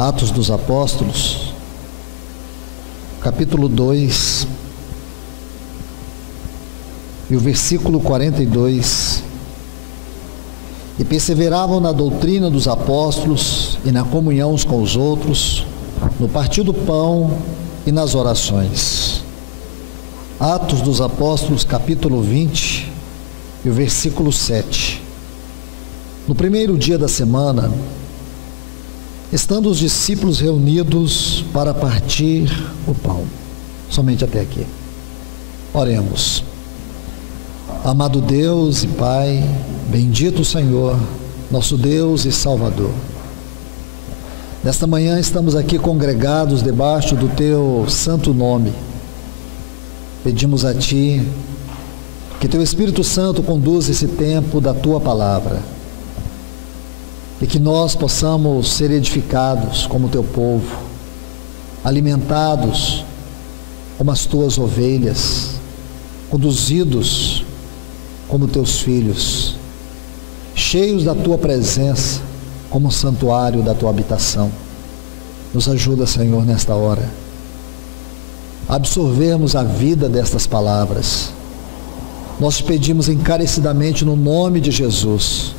Atos dos Apóstolos, capítulo 2, e o versículo 42. E perseveravam na doutrina dos apóstolos e na comunhão uns com os outros, no partir do pão e nas orações. Atos dos Apóstolos, capítulo 20, e o versículo 7. No primeiro dia da semana, estando os discípulos reunidos para partir o pão. Somente até aqui. Oremos. Amado Deus e Pai, bendito Senhor, nosso Deus e Salvador. Nesta manhã estamos aqui congregados debaixo do Teu santo nome. Pedimos a Ti que Teu Espírito Santo conduza esse tempo da Tua palavra e que nós possamos ser edificados como Teu povo, alimentados como as Tuas ovelhas, conduzidos como Teus filhos, cheios da Tua presença, como um santuário da Tua habitação. Nos ajuda, Senhor, nesta hora, a absorvermos a vida destas palavras. Nós te pedimos encarecidamente no nome de Jesus.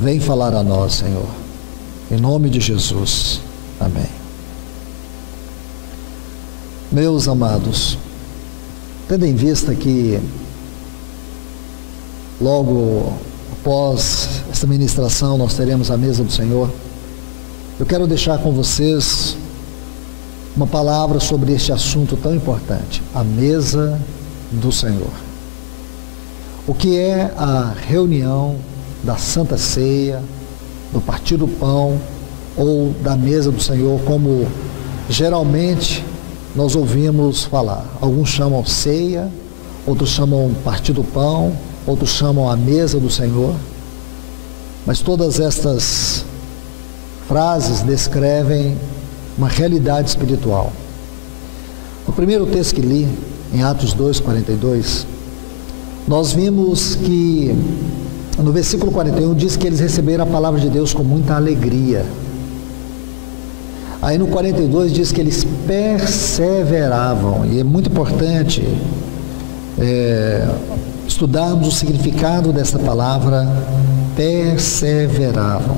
Vem falar a nós, Senhor, em nome de Jesus. Amém. Meus amados, tendo em vista que logo após esta ministração nós teremos a mesa do Senhor, eu quero deixar com vocês uma palavra sobre este assunto tão importante, a mesa do Senhor. O que é a reunião da Santa Ceia, do partir do pão ou da mesa do Senhor, como geralmente nós ouvimos falar. Alguns chamam ceia, outros chamam partir do pão, outros chamam a mesa do Senhor, mas todas estas frases descrevem uma realidade espiritual. No primeiro texto que li, em Atos 2:42, nós vimos que no versículo 41 diz que eles receberam a palavra de Deus com muita alegria. Aí no 42 diz que eles perseveravam, e é muito importante estudarmos o significado dessa palavra, perseveravam.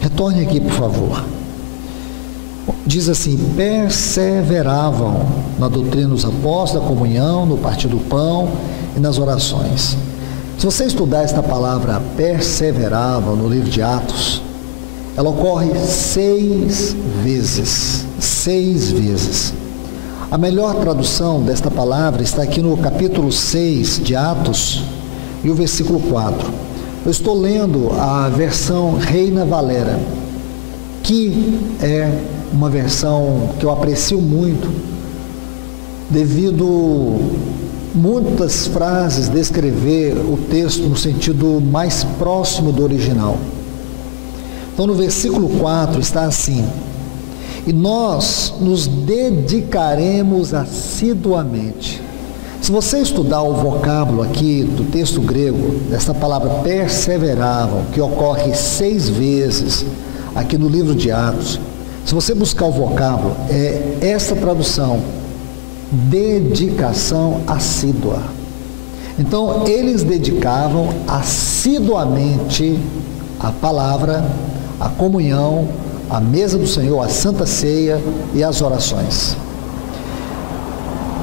Retorne aqui, por favor. Diz assim: perseveravam na doutrina dos apóstolos, na comunhão, no partir do pão e nas orações. Se você estudar esta palavra perseveravam no livro de Atos, ela ocorre 6 vezes. 6 vezes. A melhor tradução desta palavra está aqui no capítulo 6 de Atos e o versículo 4. Eu estou lendo a versão Reina Valera, que é uma versão que eu aprecio muito, devido muitas frases descrever o texto no sentido mais próximo do original. Então no versículo 4 está assim: e nós nos dedicaremos assiduamente. Se você estudar o vocábulo aqui do texto grego, dessa palavra perseveravam, que ocorre 6 vezes aqui no livro de Atos, se você buscar o vocábulo, é essa tradução: dedicação assídua. Então eles dedicavam assiduamente a palavra, a comunhão, a mesa do Senhor, a Santa Ceia e as orações.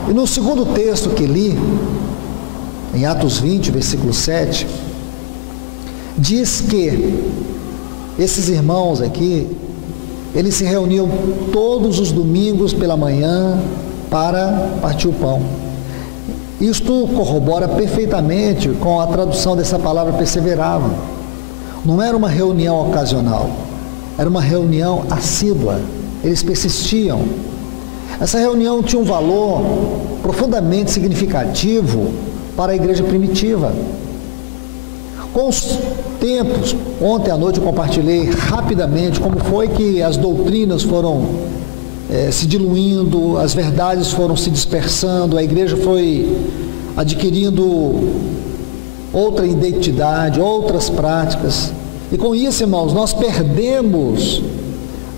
E no segundo texto que li, em Atos 20, versículo 7, diz que esses irmãos aqui, eles se reuniam todos os domingos pela manhã para partir o pão. Isto corrobora perfeitamente com a tradução dessa palavra perseveravam. Não era uma reunião ocasional, era uma reunião assídua. Eles persistiam. Essa reunião tinha um valor profundamente significativo para a igreja primitiva. Com os tempos, ontem à noite eu compartilhei rapidamente como foi que as doutrinas foram se diluindo, as verdades foram se dispersando, a igreja foi adquirindo outra identidade, outras práticas. E com isso, irmãos, nós perdemos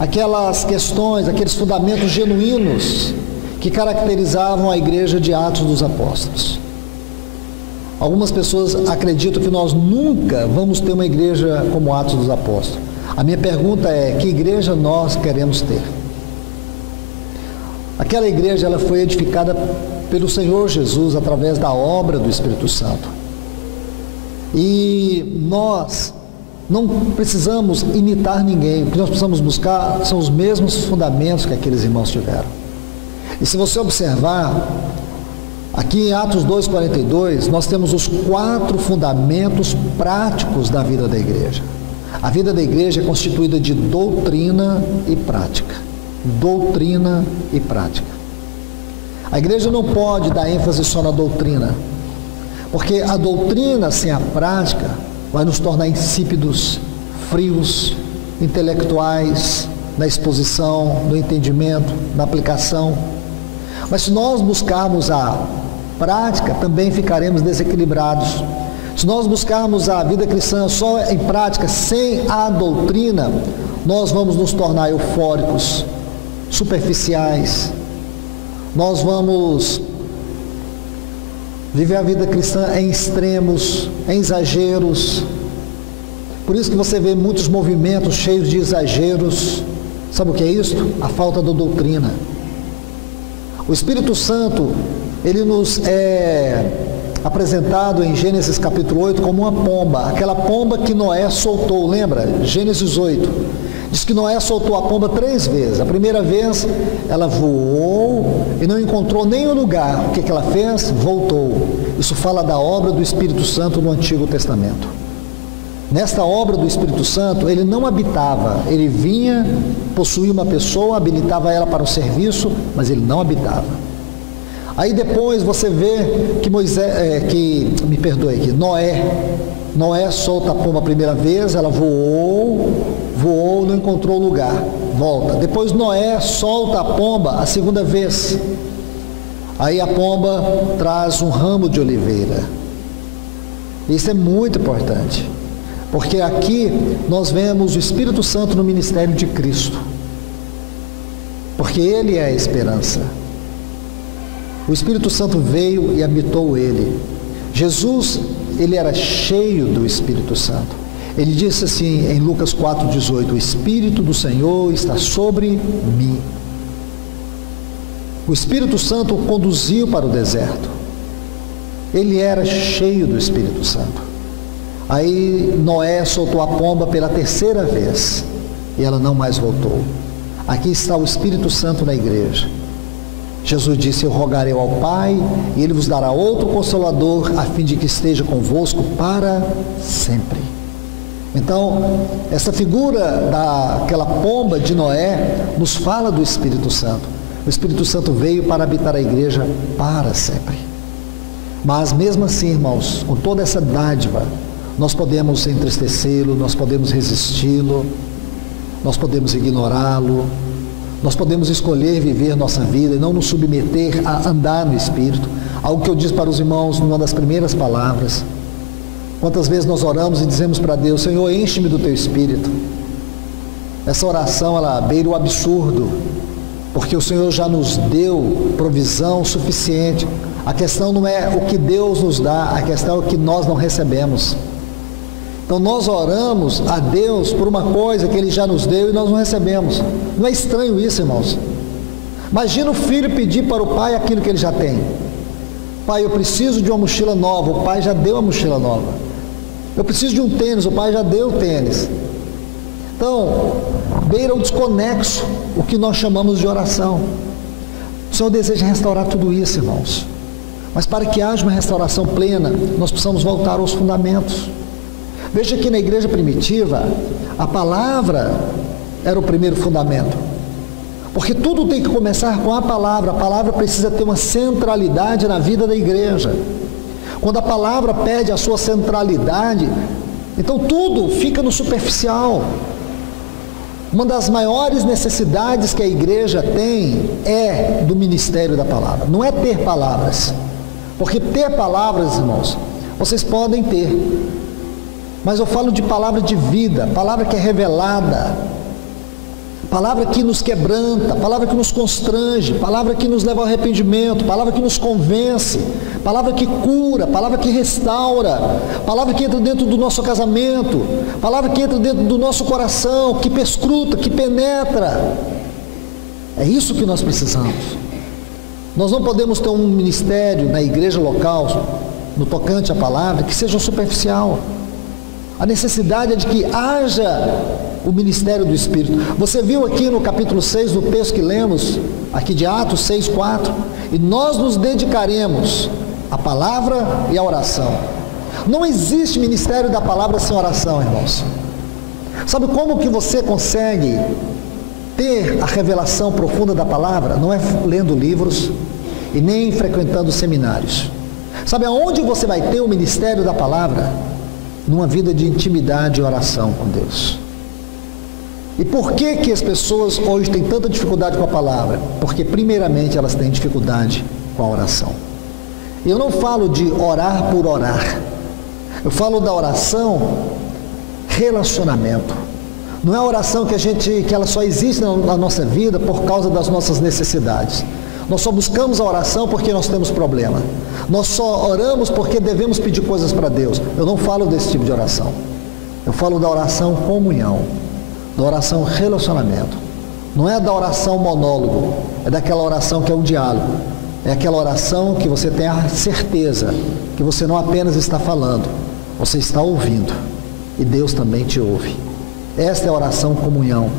aquelas questões, aqueles fundamentos genuínos que caracterizavam a igreja de Atos dos Apóstolos. Algumas pessoas acreditam que nós nunca vamos ter uma igreja como Atos dos Apóstolos. A minha pergunta é: que igreja nós queremos ter? Aquela igreja, ela foi edificada pelo Senhor Jesus através da obra do Espírito Santo. E nós não precisamos imitar ninguém. O que nós precisamos buscar são os mesmos fundamentos que aqueles irmãos tiveram. E se você observar, aqui em Atos 2,42, nós temos os 4 fundamentos práticos da vida da igreja. A vida da igreja é constituída de doutrina e prática. Doutrina e prática. A igreja não pode dar ênfase só na doutrina, porque a doutrina sem a prática vai nos tornar insípidos, frios, intelectuais, na exposição, no entendimento, na aplicação. Mas se nós buscarmos a prática, também ficaremos desequilibrados. Se nós buscarmos a vida cristã só em prática, sem a doutrina, nós vamos nos tornar eufóricos, superficiais. Nós vamos viver a vida cristã em extremos, em exageros. Por isso que você vê muitos movimentos cheios de exageros. Sabe o que é isso? A falta da doutrina. O Espírito Santo, ele nos é apresentado em Gênesis capítulo 8 como uma pomba, aquela pomba que Noé soltou, lembra? Gênesis 8, diz que Noé soltou a pomba 3 vezes. A primeira vez ela voou e não encontrou nenhum lugar. O que ela fez? Voltou. Isso fala da obra do Espírito Santo no Antigo Testamento. Nesta obra do Espírito Santo, ele não habitava, ele vinha, possuía uma pessoa, habilitava ela para o serviço, mas ele não habitava. Aí depois você vê que Noé solta a pomba a primeira vez, ela voou, não encontrou lugar, volta. Depois Noé solta a pomba a segunda vez. Aí a pomba traz um ramo de oliveira. Isso é muito importante, porque aqui nós vemos o Espírito Santo no ministério de Cristo, porque Ele é a esperança. O Espírito Santo veio e habitou ele. Jesus, ele era cheio do Espírito Santo. Ele disse assim em Lucas 4,18: o Espírito do Senhor está sobre mim. O Espírito Santo o conduziu para o deserto. Ele era cheio do Espírito Santo. Aí Noé soltou a pomba pela 3ª vez e ela não mais voltou. Aqui está o Espírito Santo na igreja. Jesus disse: eu rogarei ao Pai e Ele vos dará outro Consolador, a fim de que esteja convosco para sempre. Então, essa figura daquela pomba de Noé nos fala do Espírito Santo. O Espírito Santo veio para habitar a igreja para sempre. Mas mesmo assim, irmãos, com toda essa dádiva, nós podemos entristecê-lo, nós podemos resisti-lo, nós podemos ignorá-lo, nós podemos escolher viver nossa vida e não nos submeter a andar no Espírito. Algo que eu disse para os irmãos numa das primeiras palavras. Quantas vezes nós oramos e dizemos para Deus: Senhor, enche-me do Teu Espírito. Essa oração, ela beira o absurdo, porque o Senhor já nos deu provisão suficiente. A questão não é o que Deus nos dá, a questão é o que nós não recebemos. Então nós oramos a Deus por uma coisa que Ele já nos deu e nós não recebemos. Não é estranho isso, irmãos? Imagina o filho pedir para o pai aquilo que ele já tem. Pai, eu preciso de uma mochila nova. O pai já deu a mochila nova. Eu preciso de um tênis. O pai já deu o tênis. Então, beira o desconexo, o que nós chamamos de oração. O Senhor deseja restaurar tudo isso, irmãos. Mas para que haja uma restauração plena, nós precisamos voltar aos fundamentos. Veja que na igreja primitiva, a palavra era o primeiro fundamento. Porque tudo tem que começar com a palavra precisa ter uma centralidade na vida da igreja. Quando a palavra perde a sua centralidade, então tudo fica no superficial. Uma das maiores necessidades que a igreja tem é do ministério da palavra, não é ter palavras. Porque ter palavras, irmãos, vocês podem ter. Mas eu falo de palavra de vida, palavra que é revelada, palavra que nos quebranta, palavra que nos constrange, palavra que nos leva ao arrependimento, palavra que nos convence, palavra que cura, palavra que restaura, palavra que entra dentro do nosso casamento, palavra que entra dentro do nosso coração, que perscruta, que penetra. É isso que nós precisamos. Nós não podemos ter um ministério na igreja local, no tocante à palavra, que seja superficial. A necessidade é de que haja o ministério do Espírito. Você viu aqui no capítulo 6, no texto que lemos, aqui de Atos 6:4, e nós nos dedicaremos à palavra e à oração. Não existe ministério da palavra sem oração, irmãos. Sabe como que você consegue ter a revelação profunda da palavra? Não é lendo livros e nem frequentando seminários. Sabe aonde você vai ter o ministério da palavra? Numa vida de intimidade e oração com Deus. E por que que as pessoas hoje têm tanta dificuldade com a palavra? Porque primeiramente elas têm dificuldade com a oração. Eu não falo de orar por orar. Eu falo da oração relacionamento. Não é a oração que ela só existe na nossa vida por causa das nossas necessidades. Nós só buscamos a oração porque nós temos problema. Nós só oramos porque devemos pedir coisas para Deus. Eu não falo desse tipo de oração. Eu falo da oração comunhão, da oração relacionamento. Não é da oração monólogo, é daquela oração que é um diálogo. É aquela oração que você tem a certeza que você não apenas está falando, você está ouvindo. E Deus também te ouve. Esta é a oração comunhão.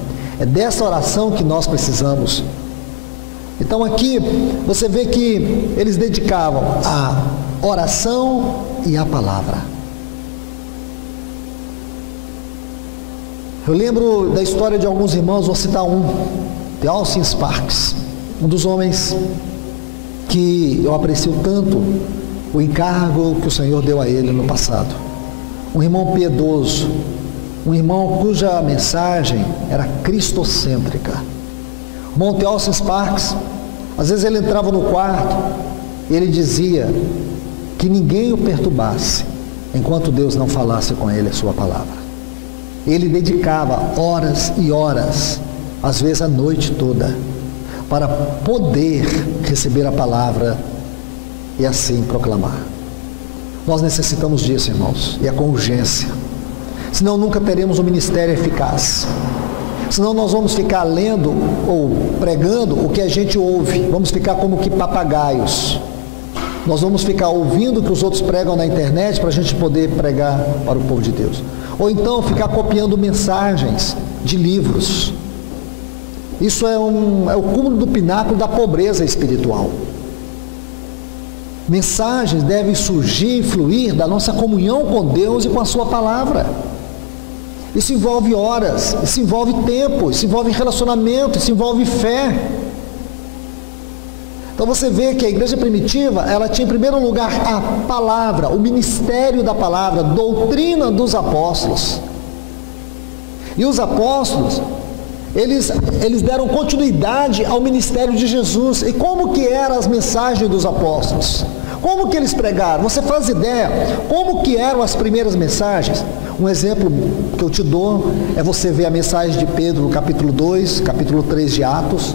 É dessa oração que nós precisamos. Então aqui você vê que eles dedicavam a oração e a palavra. Eu lembro da história de alguns irmãos, vou citar um, Theophilus Sparks, um dos homens que eu aprecio tanto o encargo que o Senhor deu a ele no passado. Um irmão piedoso, um irmão cuja mensagem era cristocêntrica. O irmão Theophilus Sparks, às vezes ele entrava no quarto e ele dizia que ninguém o perturbasse enquanto Deus não falasse com ele a sua palavra. Ele dedicava horas e horas, às vezes a noite toda, para poder receber a palavra e assim proclamar. Nós necessitamos disso, irmãos, e é com urgência. Senão nunca teremos um ministério eficaz. Senão nós vamos ficar lendo ou pregando o que a gente ouve. Vamos ficar como que papagaios. Nós vamos ficar ouvindo o que os outros pregam na internet para a gente poder pregar para o povo de Deus. Ou então ficar copiando mensagens de livros. Isso é o cúmulo do pináculo da pobreza espiritual. Mensagens devem surgir e fluir da nossa comunhão com Deus e com a sua palavra. Isso envolve horas, isso envolve tempo, isso envolve relacionamento, isso envolve fé. Então você vê que a igreja primitiva, ela tinha em primeiro lugar a palavra, o ministério da palavra, doutrina dos apóstolos. E os apóstolos, eles deram continuidade ao ministério de Jesus. E como que eram as mensagens dos apóstolos? Como que eles pregaram? Você faz ideia como que eram as primeiras mensagens? Um exemplo que eu te dou é você ver a mensagem de Pedro no capítulo 2, capítulo 3 de Atos.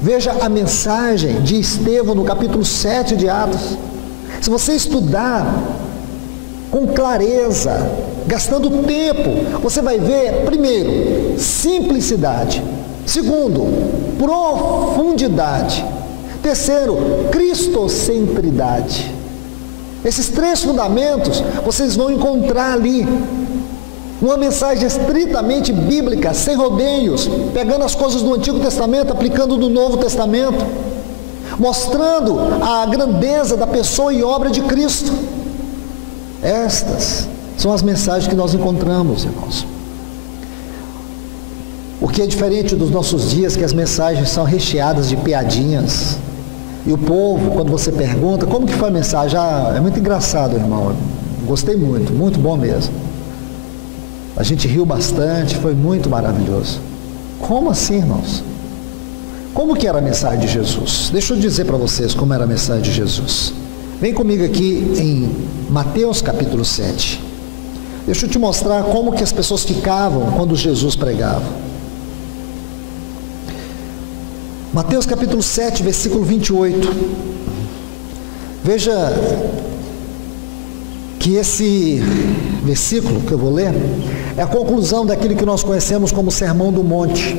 Veja a mensagem de Estevão no capítulo 7 de Atos. Se você estudar com clareza, gastando tempo, você vai ver, primeiro, simplicidade. Segundo, profundidade. Terceiro, cristocentridade. Esses três fundamentos vocês vão encontrar ali. Uma mensagem estritamente bíblica, sem rodeios, pegando as coisas do Antigo Testamento, aplicando no Novo Testamento, mostrando a grandeza da pessoa e obra de Cristo. Estas são as mensagens que nós encontramos, irmãos. O que é diferente dos nossos dias, que as mensagens são recheadas de piadinhas. E o povo, quando você pergunta, como que foi a mensagem? Ah, é muito engraçado, irmão. Gostei muito, muito bom mesmo. A gente riu bastante, foi muito maravilhoso. Como assim, irmãos? Como que era a mensagem de Jesus? Deixa eu dizer para vocês como era a mensagem de Jesus. Vem comigo aqui em Mateus capítulo 7. Deixa eu te mostrar como que as pessoas ficavam quando Jesus pregava. Mateus capítulo 7, versículo 28. Veja que esse versículo que eu vou ler é a conclusão daquilo que nós conhecemos como Sermão do Monte.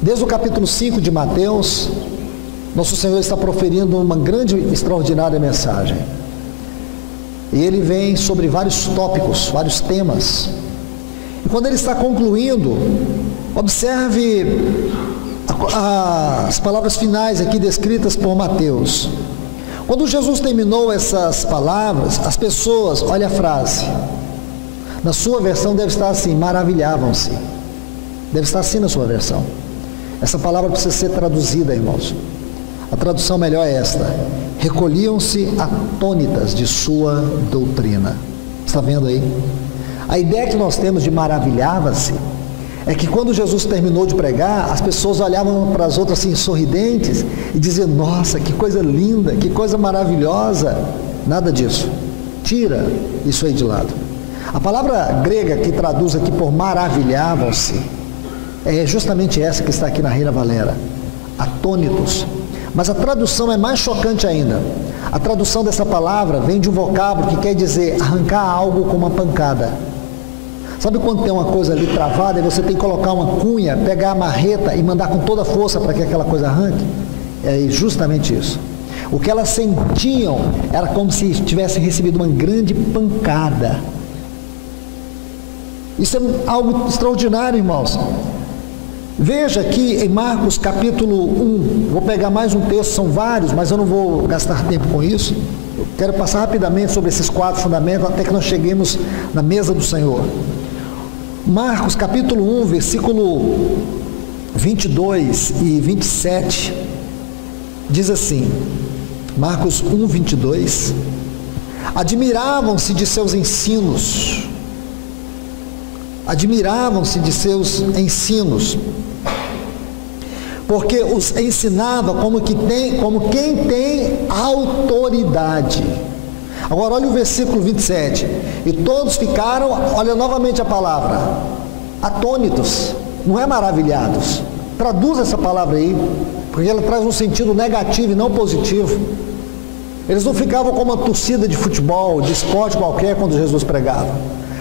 Desde o capítulo 5 de Mateus, nosso Senhor está proferindo uma grande e extraordinária mensagem. E ele vem sobre vários tópicos, vários temas. E quando ele está concluindo, observe as palavras finais aqui descritas por Mateus. Quando Jesus terminou essas palavras, as pessoas, olha a frase, na sua versão deve estar assim: maravilhavam-se. Deve estar assim na sua versão. Essa palavra precisa ser traduzida, irmãos. A tradução melhor é esta: recolhiam-se atônitas de sua doutrina. Está vendo aí? A ideia que nós temos de maravilhava-se é que quando Jesus terminou de pregar, as pessoas olhavam para as outras assim, sorridentes, e diziam: nossa, que coisa linda, que coisa maravilhosa. Nada disso. Tira isso aí de lado. A palavra grega que traduz aqui por maravilhavam-se é justamente essa que está aqui na Reina Valera: atônitos. Mas a tradução é mais chocante ainda. A tradução dessa palavra vem de um vocábulo que quer dizer arrancar algo com uma pancada. Sabe quando tem uma coisa ali travada e você tem que colocar uma cunha, pegar a marreta e mandar com toda a força para que aquela coisa arranque? É justamente isso. O que elas sentiam era como se tivessem recebido uma grande pancada. Isso é algo extraordinário, irmãos. Veja aqui em Marcos capítulo 1, vou pegar mais um texto, são vários, mas eu não vou gastar tempo com isso. Eu quero passar rapidamente sobre esses 4 fundamentos até que nós cheguemos na mesa do Senhor. Marcos capítulo 1, versículo 22 e 27, diz assim, Marcos 1, 22, admiravam-se de seus ensinos, porque os ensinava como quem tem autoridade. Agora olha o versículo 27, e todos ficaram, olha novamente a palavra, atônitos, não é maravilhados. Traduz essa palavra aí, porque ela traz um sentido negativo e não positivo. Eles não ficavam como uma torcida de futebol, de esporte qualquer quando Jesus pregava.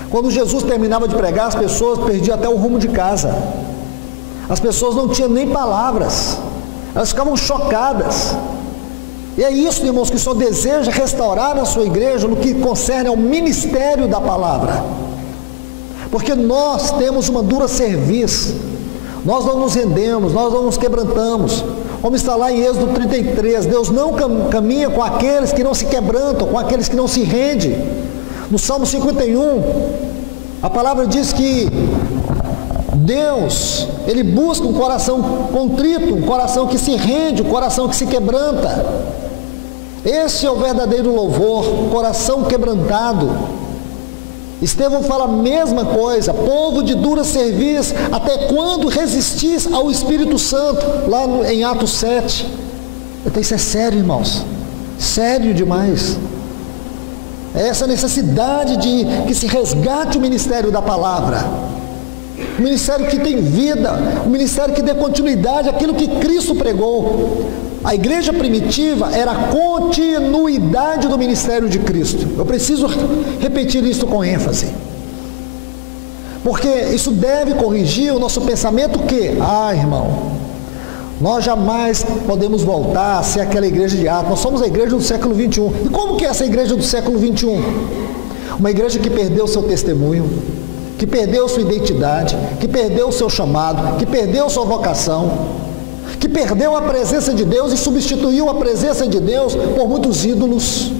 Quando Jesus terminava de pregar, as pessoas perdiam até o rumo de casa. As pessoas não tinham nem palavras, elas ficavam chocadas. E é isso, irmãos, que o Senhor deseja restaurar na sua igreja no que concerne ao ministério da palavra. Porque nós temos uma dura cerviz, nós não nos rendemos, nós não nos quebrantamos. Como está lá em Êxodo 33, Deus não caminha com aqueles que não se quebrantam, com aqueles que não se rendem. No Salmo 51, a palavra diz que Deus, Ele busca um coração contrito, um coração que se rende, um coração que se quebranta. Esse é o verdadeiro louvor, coração quebrantado. Estevão fala a mesma coisa: povo de dura cerviz, até quando resistis ao Espírito Santo, lá em Atos 7. Então isso é sério, irmãos, sério demais. É essa necessidade de que se resgate o ministério da palavra, o ministério que tem vida, o ministério que dê continuidade àquilo que Cristo pregou. A igreja primitiva era a continuidade do ministério de Cristo. Eu preciso repetir isso com ênfase, porque isso deve corrigir o nosso pensamento que, irmão, nós jamais podemos voltar a ser aquela igreja de Atos. Nós somos a igreja do século 21. E como que é essa igreja do século 21? Uma igreja que perdeu seu testemunho, que perdeu sua identidade, que perdeu o seu chamado, que perdeu sua vocação, que perdeu a presença de Deus e substituiu a presença de Deus por muitos ídolos.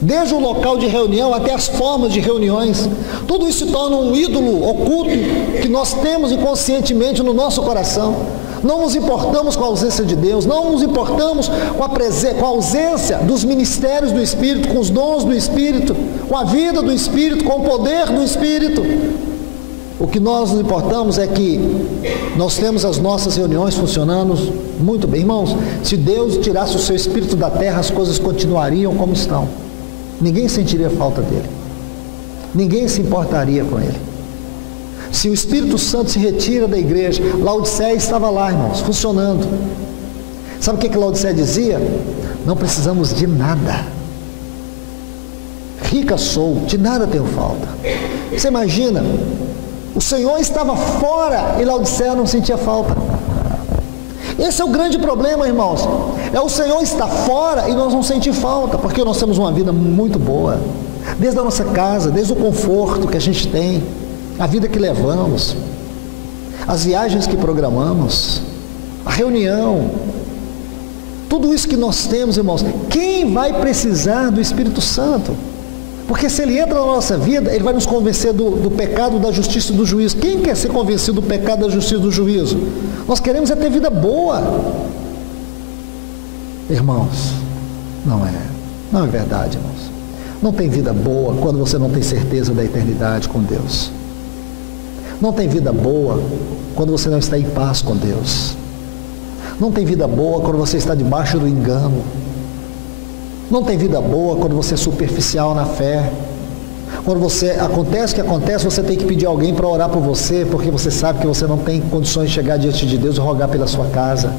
Desde o local de reunião até as formas de reuniões, tudo isso se torna um ídolo oculto que nós temos inconscientemente no nosso coração. Não nos importamos com a ausência de Deus, não nos importamos com a ausência dos ministérios do Espírito, com os dons do Espírito, com a vida do Espírito, com o poder do Espírito. O que nós nos importamos é que nós temos as nossas reuniões funcionando muito bem. Irmãos, se Deus tirasse o seu Espírito da terra, as coisas continuariam como estão. Ninguém sentiria falta dele, ninguém se importaria com ele. Se o Espírito Santo se retira da igreja, Laodiceia estava lá, irmãos, funcionando. Sabe o que Laodiceia dizia? Não precisamos de nada. Rica sou, de nada tenho falta. Você imagina, o Senhor estava fora e Laodiceia não sentia falta. Esse é o grande problema, irmãos. É o Senhor estar fora e nós não sentimos falta, porque nós temos uma vida muito boa. Desde a nossa casa, desde o conforto que a gente tem, a vida que levamos, as viagens que programamos, a reunião, tudo isso que nós temos, irmãos. Quem vai precisar do Espírito Santo? Porque se ele entra na nossa vida, ele vai nos convencer do pecado, da justiça e do juízo. Quem quer ser convencido do pecado, da justiça e do juízo? Nós queremos é ter vida boa. Irmãos, não é verdade, irmãos. Não tem vida boa quando você não tem certeza da eternidade com Deus. Não tem vida boa quando você não está em paz com Deus. Não tem vida boa quando você está debaixo do engano. Não tem vida boa quando você é superficial na fé. Quando acontece o que acontece, você tem que pedir alguém para orar por você, porque você sabe que você não tem condições de chegar diante de Deus e rogar pela sua casa.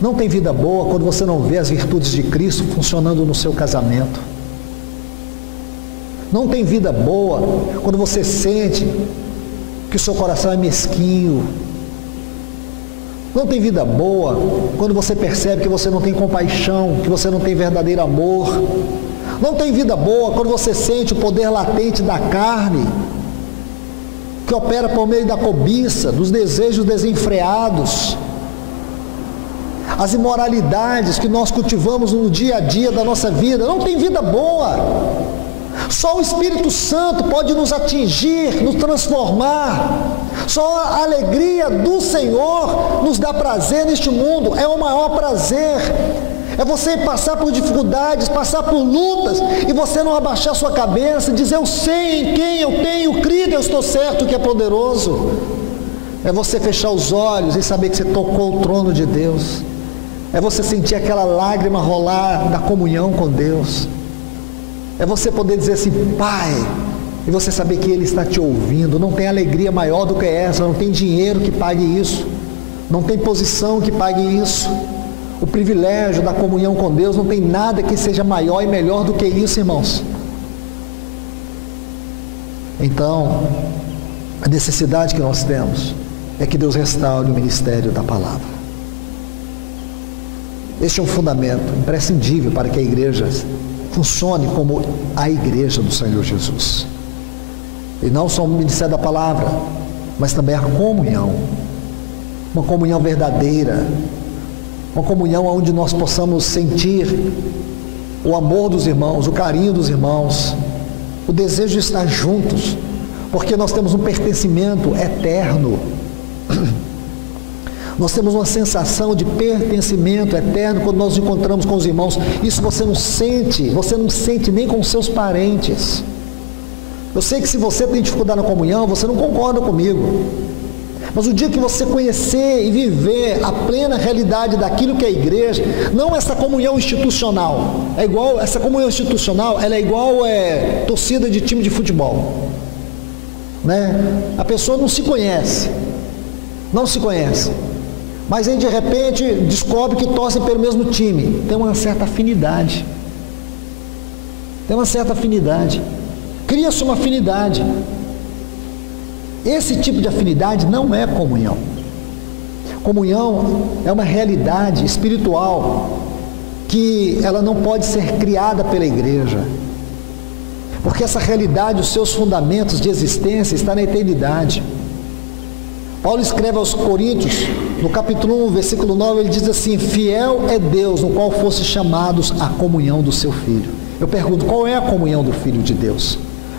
Não tem vida boa quando você não vê as virtudes de Cristo funcionando no seu casamento. Não tem vida boa quando você sente que o seu coração é mesquinho. Não tem vida boa quando você percebe que você não tem compaixão, que você não tem verdadeiro amor. Não tem vida boa quando você sente o poder latente da carne, que opera por meio da cobiça, dos desejos desenfreados, as imoralidades que nós cultivamos no dia a dia da nossa vida. Não tem vida boa. Só o Espírito Santo pode nos atingir, nos transformar. Só a alegria do Senhor nos dá prazer neste mundo. É o maior prazer. É você passar por dificuldades, passar por lutas, e você não abaixar sua cabeça, dizer: eu sei em quem eu tenho crido, eu estou certo que é poderoso. É você fechar os olhos e saber que você tocou o trono de Deus. É você sentir aquela lágrima rolar da comunhão com Deus. É você poder dizer assim: Pai, e você saber que Ele está te ouvindo. Não tem alegria maior do que essa, não tem dinheiro que pague isso, não tem posição que pague isso. O privilégio da comunhão com Deus, não tem nada que seja maior e melhor do que isso, irmãos. Então, a necessidade que nós temos é que Deus restaure o ministério da palavra. Este é um fundamento imprescindível para que a igreja funcione como a igreja do Senhor Jesus. E não só o ministério da palavra, mas também a comunhão. Uma comunhão verdadeira. Uma comunhão onde nós possamos sentir o amor dos irmãos, o carinho dos irmãos, o desejo de estar juntos, porque nós temos um pertencimento eterno. Nós temos uma sensação de pertencimento eterno quando nós nos encontramos com os irmãos. Isso você não sente nem com os seus parentes. Eu sei que se você tem dificuldade na comunhão, você não concorda comigo. Mas o dia que você conhecer e viver a plena realidade daquilo que é a igreja, não essa comunhão institucional, essa comunhão institucional, ela é igual torcida de time de futebol, né? A pessoa não se conhece, mas aí de repente descobre que torcem pelo mesmo time, tem uma certa afinidade, cria-se uma afinidade. Esse tipo de afinidade não é comunhão. Comunhão é uma realidade espiritual que ela não pode ser criada pela igreja, porque essa realidade, os seus fundamentos de existência está na eternidade. Paulo escreve aos Coríntios, no capítulo 1, versículo 9, ele diz assim: fiel é Deus, no qual fosse chamados à comunhão do seu Filho. Eu pergunto, qual é a comunhão do Filho de Deus?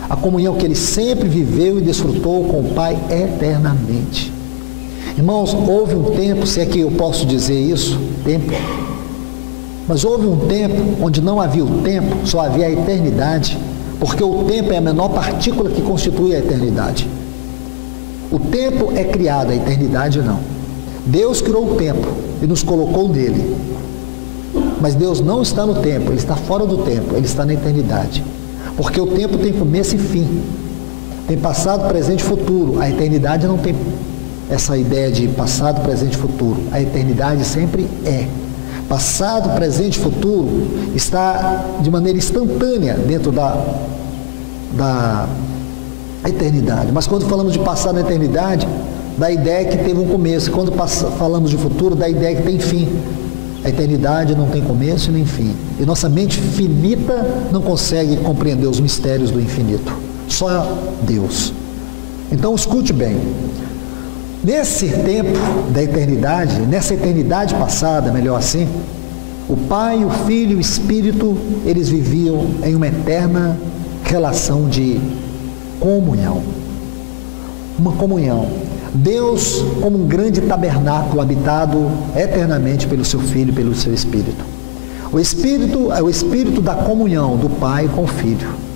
A comunhão que ele sempre viveu e desfrutou com o Pai eternamente. Irmãos, houve um tempo, se é que eu posso dizer isso, mas houve um tempo onde não havia o tempo, só havia a eternidade, porque o tempo é a menor partícula que constitui a eternidade. O tempo é criado, a eternidade não. Deus criou o tempo e nos colocou nele, mas Deus não está no tempo, Ele está fora do tempo, Ele está na eternidade. Porque o tempo tem começo e fim. tem passado, presente e futuro. A eternidade não tem essa ideia de passado, presente e futuro. A eternidade sempre é. Passado, presente e futuro está de maneira instantânea dentro da eternidade. Mas quando falamos de passado na eternidade, dá a ideia que teve um começo. Quando falamos de futuro, dá a ideia que tem fim. A eternidade não tem começo nem fim. E nossa mente finita não consegue compreender os mistérios do infinito. Só Deus. Então escute bem. Nesse tempo da eternidade, nessa eternidade passada, melhor assim, o Pai, o Filho e o Espírito, eles viviam em uma eterna relação de comunhão. Uma comunhão. Deus como um grande tabernáculo habitado eternamente pelo seu Filho e pelo seu Espírito. O Espírito é o Espírito da comunhão do Pai com o Filho.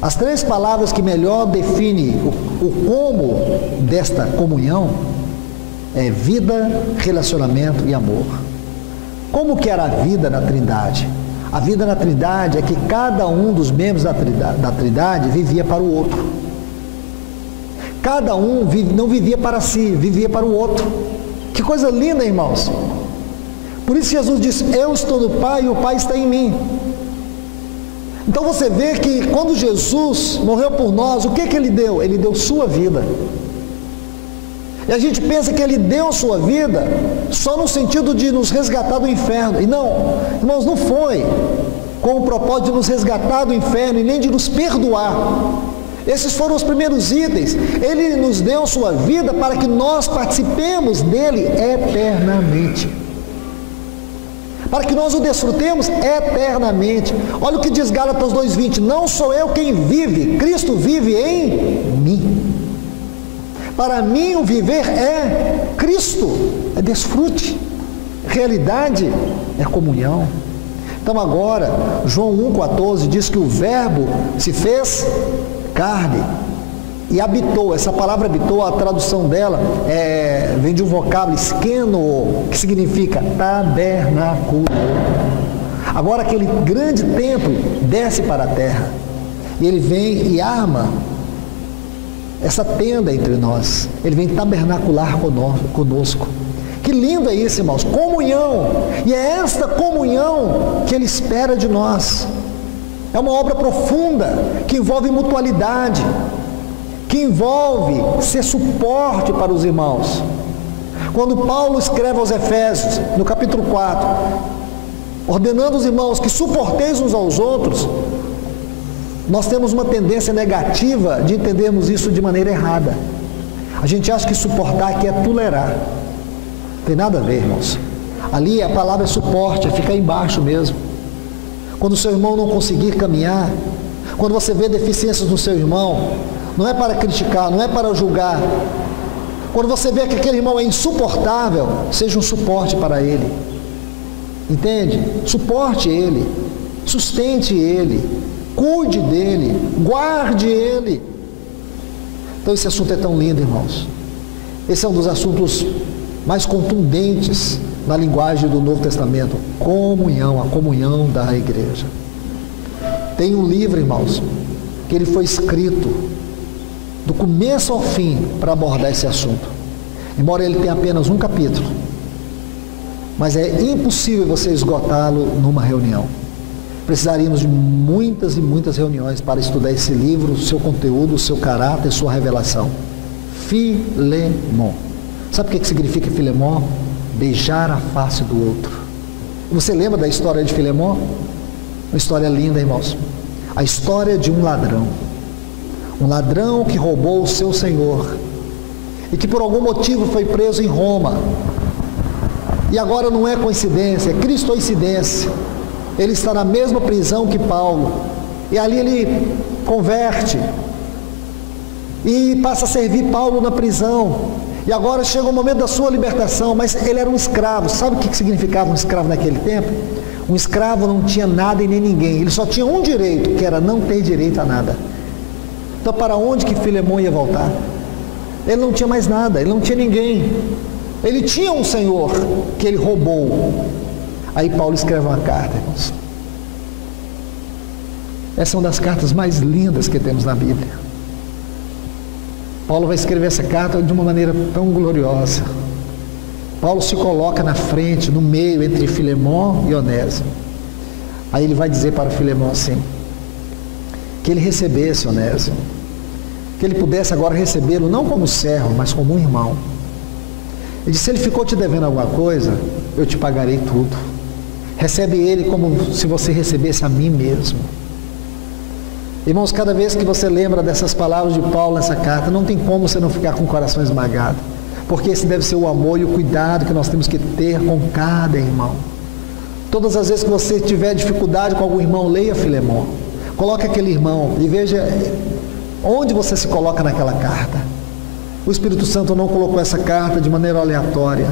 As três palavras que melhor definem o como desta comunhão é vida, relacionamento e amor. Como que era a vida na Trindade? A vida na Trindade é que cada um dos membros da Trindade vivia para o outro. Cada um não vivia para si, vivia para o outro. Que coisa linda, irmãos. Por isso Jesus disse, eu estou no Pai e o Pai está em mim. Então você vê que quando Jesus morreu por nós, o que Ele deu? Ele deu sua vida. E a gente pensa que Ele deu a sua vida só no sentido de nos resgatar do inferno. E não, irmãos, não foi com o propósito de nos resgatar do inferno e nem de nos perdoar. Esses foram os primeiros itens. Ele nos deu sua vida para que nós participemos dele eternamente. Para que nós o desfrutemos eternamente. Olha o que diz Gálatas 2:20. Não sou eu quem vive, Cristo vive em mim. Para mim o viver é Cristo, é desfrute. Realidade é comunhão. Então agora, João 1,14 diz que o Verbo se fez carne e habitou. Essa palavra habitou, a tradução dela vem de um vocábulo skeno, que significa tabernáculo. Agora aquele grande templo desce para a terra e ele vem e arma essa tenda entre nós. Ele vem tabernacular conosco. Que lindo é isso, irmãos, comunhão. E é esta comunhão que ele espera de nós. É uma obra profunda, que envolve mutualidade, que envolve ser suporte para os irmãos. Quando Paulo escreve aos Efésios, no capítulo 4, ordenando os irmãos que suporteis uns aos outros, nós temos uma tendência negativa de entendermos isso de maneira errada. A gente acha que suportar aqui é tolerar. Não tem nada a ver, irmãos. Ali a palavra é suporte, é ficar embaixo mesmo. Quando o seu irmão não conseguir caminhar, quando você vê deficiências no seu irmão, não é para criticar, não é para julgar. Quando você vê que aquele irmão é insuportável, seja um suporte para ele. Entende? Suporte ele, sustente ele, cuide dele, guarde ele. Então esse assunto é tão lindo, irmãos. Esse é um dos assuntos mais contundentes na linguagem do Novo Testamento, comunhão, a comunhão da igreja. Tem um livro, irmãos, que ele foi escrito do começo ao fim para abordar esse assunto, embora ele tenha apenas um capítulo, mas é impossível você esgotá-lo numa reunião. Precisaríamos de muitas e muitas reuniões para estudar esse livro, o seu conteúdo, o seu caráter, sua revelação. Filemon. Sabe o que significa Filemon? Beijar a face do outro. Você lembra da história de Filemon? Uma história linda, irmãos. A história de um ladrão. Um ladrão que roubou o seu senhor e que por algum motivo foi preso em Roma. E agora não é coincidência, é cristoincidência. Ele está na mesma prisão que Paulo. E ali ele converte e passa a servir Paulo na prisão. E agora chega o momento da sua libertação, mas ele era um escravo. Sabe o que significava um escravo naquele tempo? Um escravo não tinha nada e nem ninguém. Ele só tinha um direito, que era não ter direito a nada. Então para onde que Filemon ia voltar? Ele não tinha mais nada, ele não tinha ninguém. Ele tinha um senhor que ele roubou. Aí Paulo escreve uma carta, irmãos. Essa é uma das cartas mais lindas que temos na Bíblia. Paulo vai escrever essa carta de uma maneira tão gloriosa. Paulo se coloca na frente, no meio, entre Filemon e Onésimo. Aí ele vai dizer para Filemon assim, que ele recebesse Onésimo, que ele pudesse agora recebê-lo não como servo, mas como um irmão. Ele disse: se ele ficou te devendo alguma coisa, eu te pagarei tudo. Recebe ele como se você recebesse a mim mesmo. Irmãos, cada vez que você lembra dessas palavras de Paulo nessa carta, não tem como você não ficar com o coração esmagado, porque esse deve ser o amor e o cuidado que nós temos que ter com cada irmão. Todas as vezes que você tiver dificuldade com algum irmão, leia Filemon, coloque aquele irmão e veja onde você se coloca naquela carta. O Espírito Santo não colocou essa carta de maneira aleatória.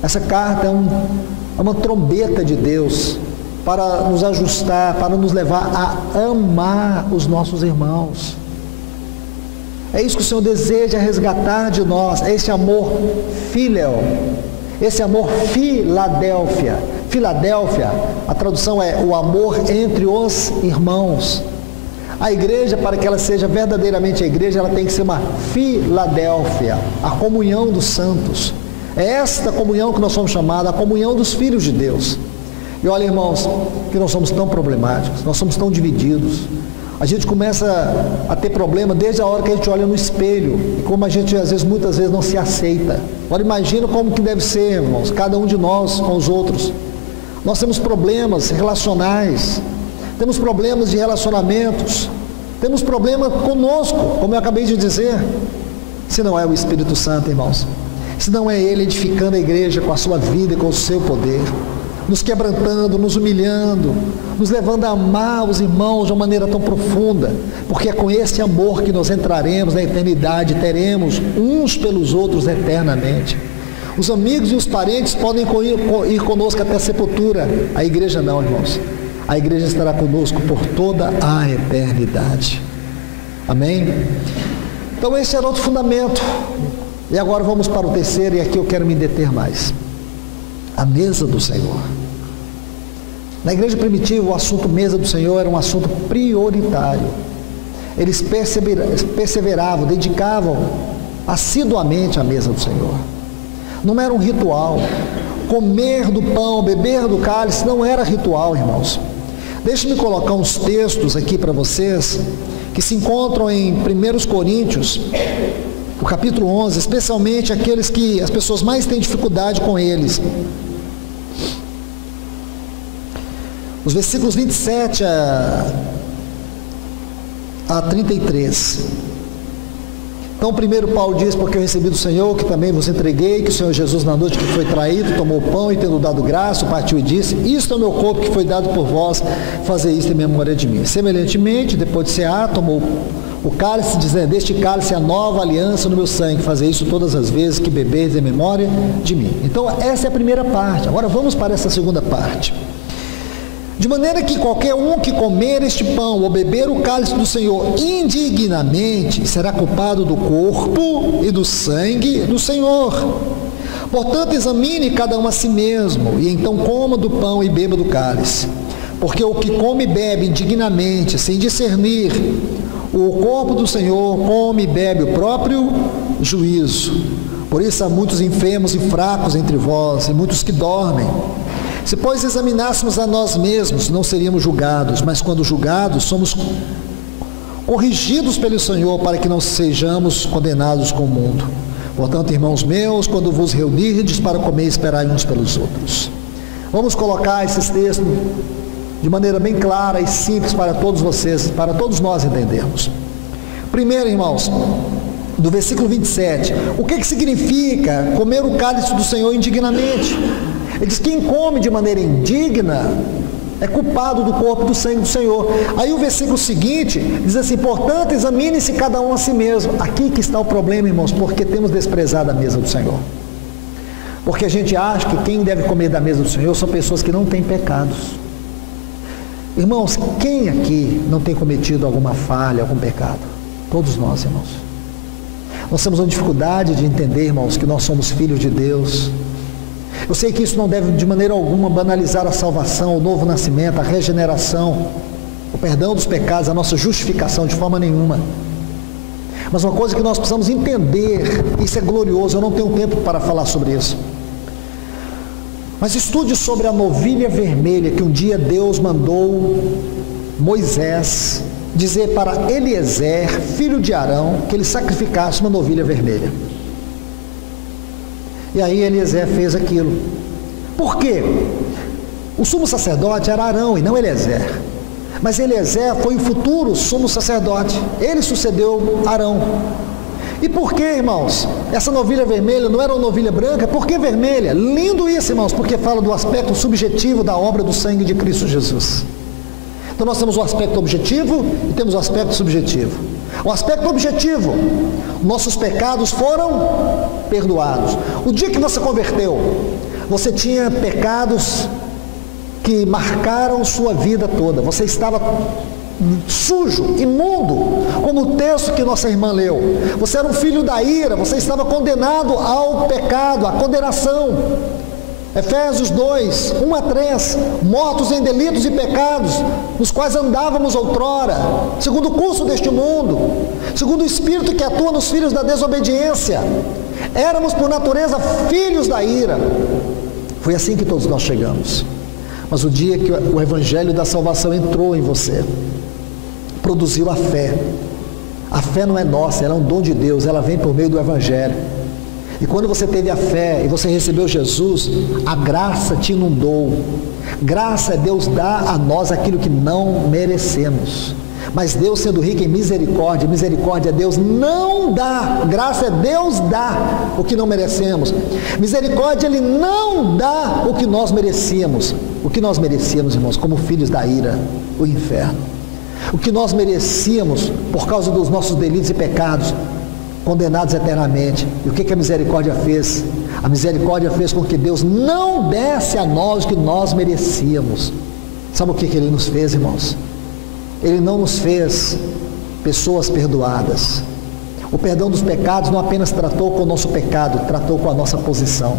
Essa carta é uma trombeta de Deus para nos ajustar, para nos levar a amar os nossos irmãos. É isso que o Senhor deseja resgatar de nós, é esse amor filial, esse amor Filadélfia. Filadélfia, a tradução é o amor entre os irmãos. A igreja, para que ela seja verdadeiramente a igreja, ela tem que ser uma Filadélfia, a comunhão dos santos. É esta comunhão que nós somos chamados, a comunhão dos filhos de Deus. E olha, irmãos, que nós somos tão problemáticos, nós somos tão divididos. A gente começa a ter problema desde a hora que a gente olha no espelho, e como a gente muitas vezes não se aceita. Agora imagina como que deve ser, irmãos, cada um de nós com os outros. Nós temos problemas relacionais, temos problemas de relacionamentos, temos problema conosco, como eu acabei de dizer. Se não é o Espírito Santo, irmãos, se não é Ele edificando a igreja com a sua vida e com o seu poder, nos quebrantando, nos humilhando, nos levando a amar os irmãos de uma maneira tão profunda, porque é com esse amor que nós entraremos na eternidade, teremos uns pelos outros eternamente. Os amigos e os parentes podem ir conosco até a sepultura, a igreja não, irmãos. A igreja estará conosco por toda a eternidade. Amém? Então esse era outro fundamento. E agora vamos para o terceiro, e aqui eu quero me deter mais. A mesa do Senhor. Na igreja primitiva, o assunto mesa do Senhor era um assunto prioritário. Eles perseveravam, dedicavam assiduamente à mesa do Senhor. Não era um ritual. Comer do pão, beber do cálice não era ritual, irmãos. Deixe-me colocar uns textos aqui para vocês, que se encontram em 1 Coríntios, o capítulo 11, especialmente aqueles que as pessoas mais têm dificuldade com eles. Os versículos 27 a 33. Então, primeiro Paulo diz: porque eu recebi do Senhor, que também vos entreguei, que o Senhor Jesus, na noite que foi traído, tomou o pão e, tendo dado graça, partiu e disse: isto é o meu corpo que foi dado por vós, fazei isto em memória de mim. Semelhantemente, depois de cear, tomou o cálice, dizendo: este cálice é a nova aliança no meu sangue, fazei isso todas as vezes que bebeis em memória de mim. Então, essa é a primeira parte. Agora vamos para essa segunda parte. De maneira que qualquer um que comer este pão ou beber o cálice do Senhor indignamente será culpado do corpo e do sangue do Senhor. Portanto, examine cada um a si mesmo, e então coma do pão e beba do cálice. Porque o que come e bebe indignamente, sem discernir o corpo do Senhor, come e bebe o próprio juízo. Por isso há muitos enfermos e fracos entre vós, e muitos que dormem. Se, pois, examinássemos a nós mesmos, não seríamos julgados, mas quando julgados, somos corrigidos pelo Senhor, para que não sejamos condenados com o mundo. Portanto, irmãos meus, quando vos reunirdes para comer, esperai uns pelos outros. Vamos colocar esses textos de maneira bem clara e simples para todos vocês, para todos nós entendermos. Primeiro, irmãos, do versículo 27, o que significa comer o cálice do Senhor indignamente? Ele diz: quem come de maneira indigna é culpado do corpo e do sangue do Senhor. Aí o versículo seguinte diz assim: portanto, examine-se cada um a si mesmo. Aqui que está o problema, irmãos, porque temos desprezado a mesa do Senhor. Porque a gente acha que quem deve comer da mesa do Senhor são pessoas que não têm pecados. Irmãos, quem aqui não tem cometido alguma falha, algum pecado? Todos nós, irmãos. Nós temos uma dificuldade de entender, irmãos, que nós somos filhos de Deus. Eu sei que isso não deve de maneira alguma banalizar a salvação, o novo nascimento, a regeneração, o perdão dos pecados, a nossa justificação, de forma nenhuma. Mas uma coisa que nós precisamos entender, isso é glorioso, eu não tenho tempo para falar sobre isso. Mas estude sobre a novilha vermelha que um dia Deus mandou Moisés dizer para Eliezer, filho de Arão, que ele sacrificasse uma novilha vermelha. E aí Eliezer fez aquilo. Por quê? O sumo sacerdote era Arão e não Eliezer. Mas Eliezer foi o futuro sumo sacerdote. Ele sucedeu Arão. E por que, irmãos? Essa novilha vermelha não era uma novilha branca? Por que vermelha? Lindo isso, irmãos, porque fala do aspecto subjetivo da obra do sangue de Cristo Jesus. Então nós temos o aspecto objetivo e temos o aspecto subjetivo. O aspecto objetivo, nossos pecados foram perdoados. O dia que você converteu, você tinha pecados que marcaram sua vida toda. Você estava sujo, imundo, como o texto que nossa irmã leu. Você era um filho da ira, você estava condenado ao pecado, à condenação. Efésios 2, 1 a 3, mortos em delitos e pecados, nos quais andávamos outrora, segundo o curso deste mundo, segundo o Espírito que atua nos filhos da desobediência. Éramos por natureza filhos da ira. Foi assim que todos nós chegamos. Mas o dia que o Evangelho da salvação entrou em você, produziu a fé. A fé não é nossa, ela é um dom de Deus, ela vem por meio do Evangelho. E quando você teve a fé e você recebeu Jesus, a graça te inundou. Graça é Deus dar a nós aquilo que não merecemos. Mas Deus, sendo rico em misericórdia, misericórdia é Deus não dá. Graça é Deus dá o que não merecemos. Misericórdia, Ele não dá o que nós merecíamos. O que nós merecíamos, irmãos, como filhos da ira, o inferno. O que nós merecíamos por causa dos nossos delitos e pecados, condenados eternamente. E o que a misericórdia fez? A misericórdia fez com que Deus não desse a nós o que nós merecíamos. Sabe o que Ele nos fez, irmãos? Ele não nos fez pessoas perdoadas. O perdão dos pecados não apenas tratou com o nosso pecado, tratou com a nossa posição.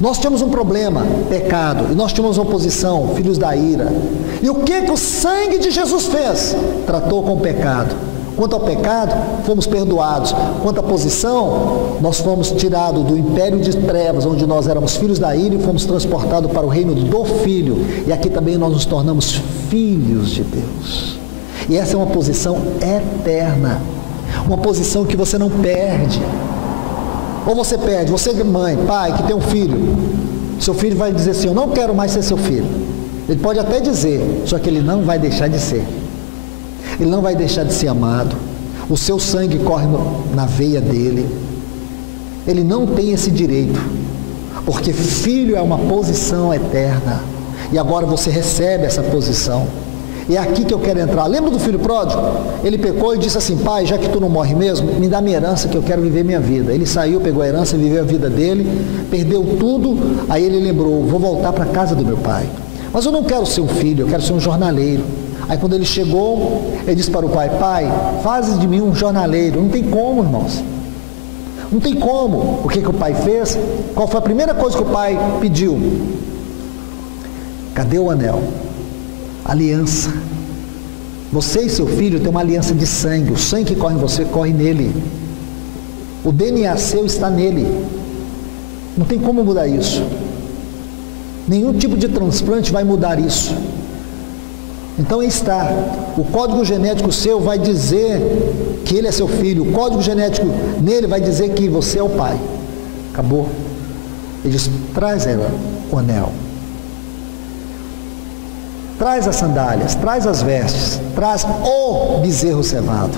Nós tínhamos um problema, pecado, e nós tínhamos uma posição, filhos da ira. E o que o sangue de Jesus fez? Tratou com o pecado. Quanto ao pecado, fomos perdoados. Quanto à posição, nós fomos tirados do império de trevas, onde nós éramos filhos da ira, e fomos transportados para o reino do Filho. E aqui também nós nos tornamos filhos de Deus. E essa é uma posição eterna, uma posição que você não perde. Ou você perde, você mãe, pai, que tem um filho, seu filho vai dizer assim, eu não quero mais ser seu filho. Ele pode até dizer, só que ele não vai deixar de ser. Ele não vai deixar de ser amado. O seu sangue corre na veia dele. Ele não tem esse direito, porque filho é uma posição eterna. E agora você recebe essa posição. E é aqui que eu quero entrar. Lembra do filho pródigo? Ele pecou e disse assim, pai, já que tu não morre mesmo, me dá minha herança que eu quero viver minha vida. Ele saiu, pegou a herança, viveu a vida dele, perdeu tudo. Aí ele lembrou, vou voltar para a casa do meu pai. Mas eu não quero ser um filho, eu quero ser um jornaleiro. Aí quando ele chegou, ele disse para o pai, pai, fazes de mim um jornaleiro. Não tem como, irmãos. Não tem como. O que o pai fez? Qual foi a primeira coisa que o pai pediu? Cadê o anel? Aliança. Você e seu filho têm uma aliança de sangue. O sangue que corre em você, corre nele. O DNA seu está nele. Não tem como mudar isso. Nenhum tipo de transplante vai mudar isso. Então aí está, o código genético seu vai dizer que ele é seu filho, o código genético nele vai dizer que você é o pai. Acabou. Ele diz, traz o anel, traz as sandálias, traz as vestes, traz o bezerro cevado.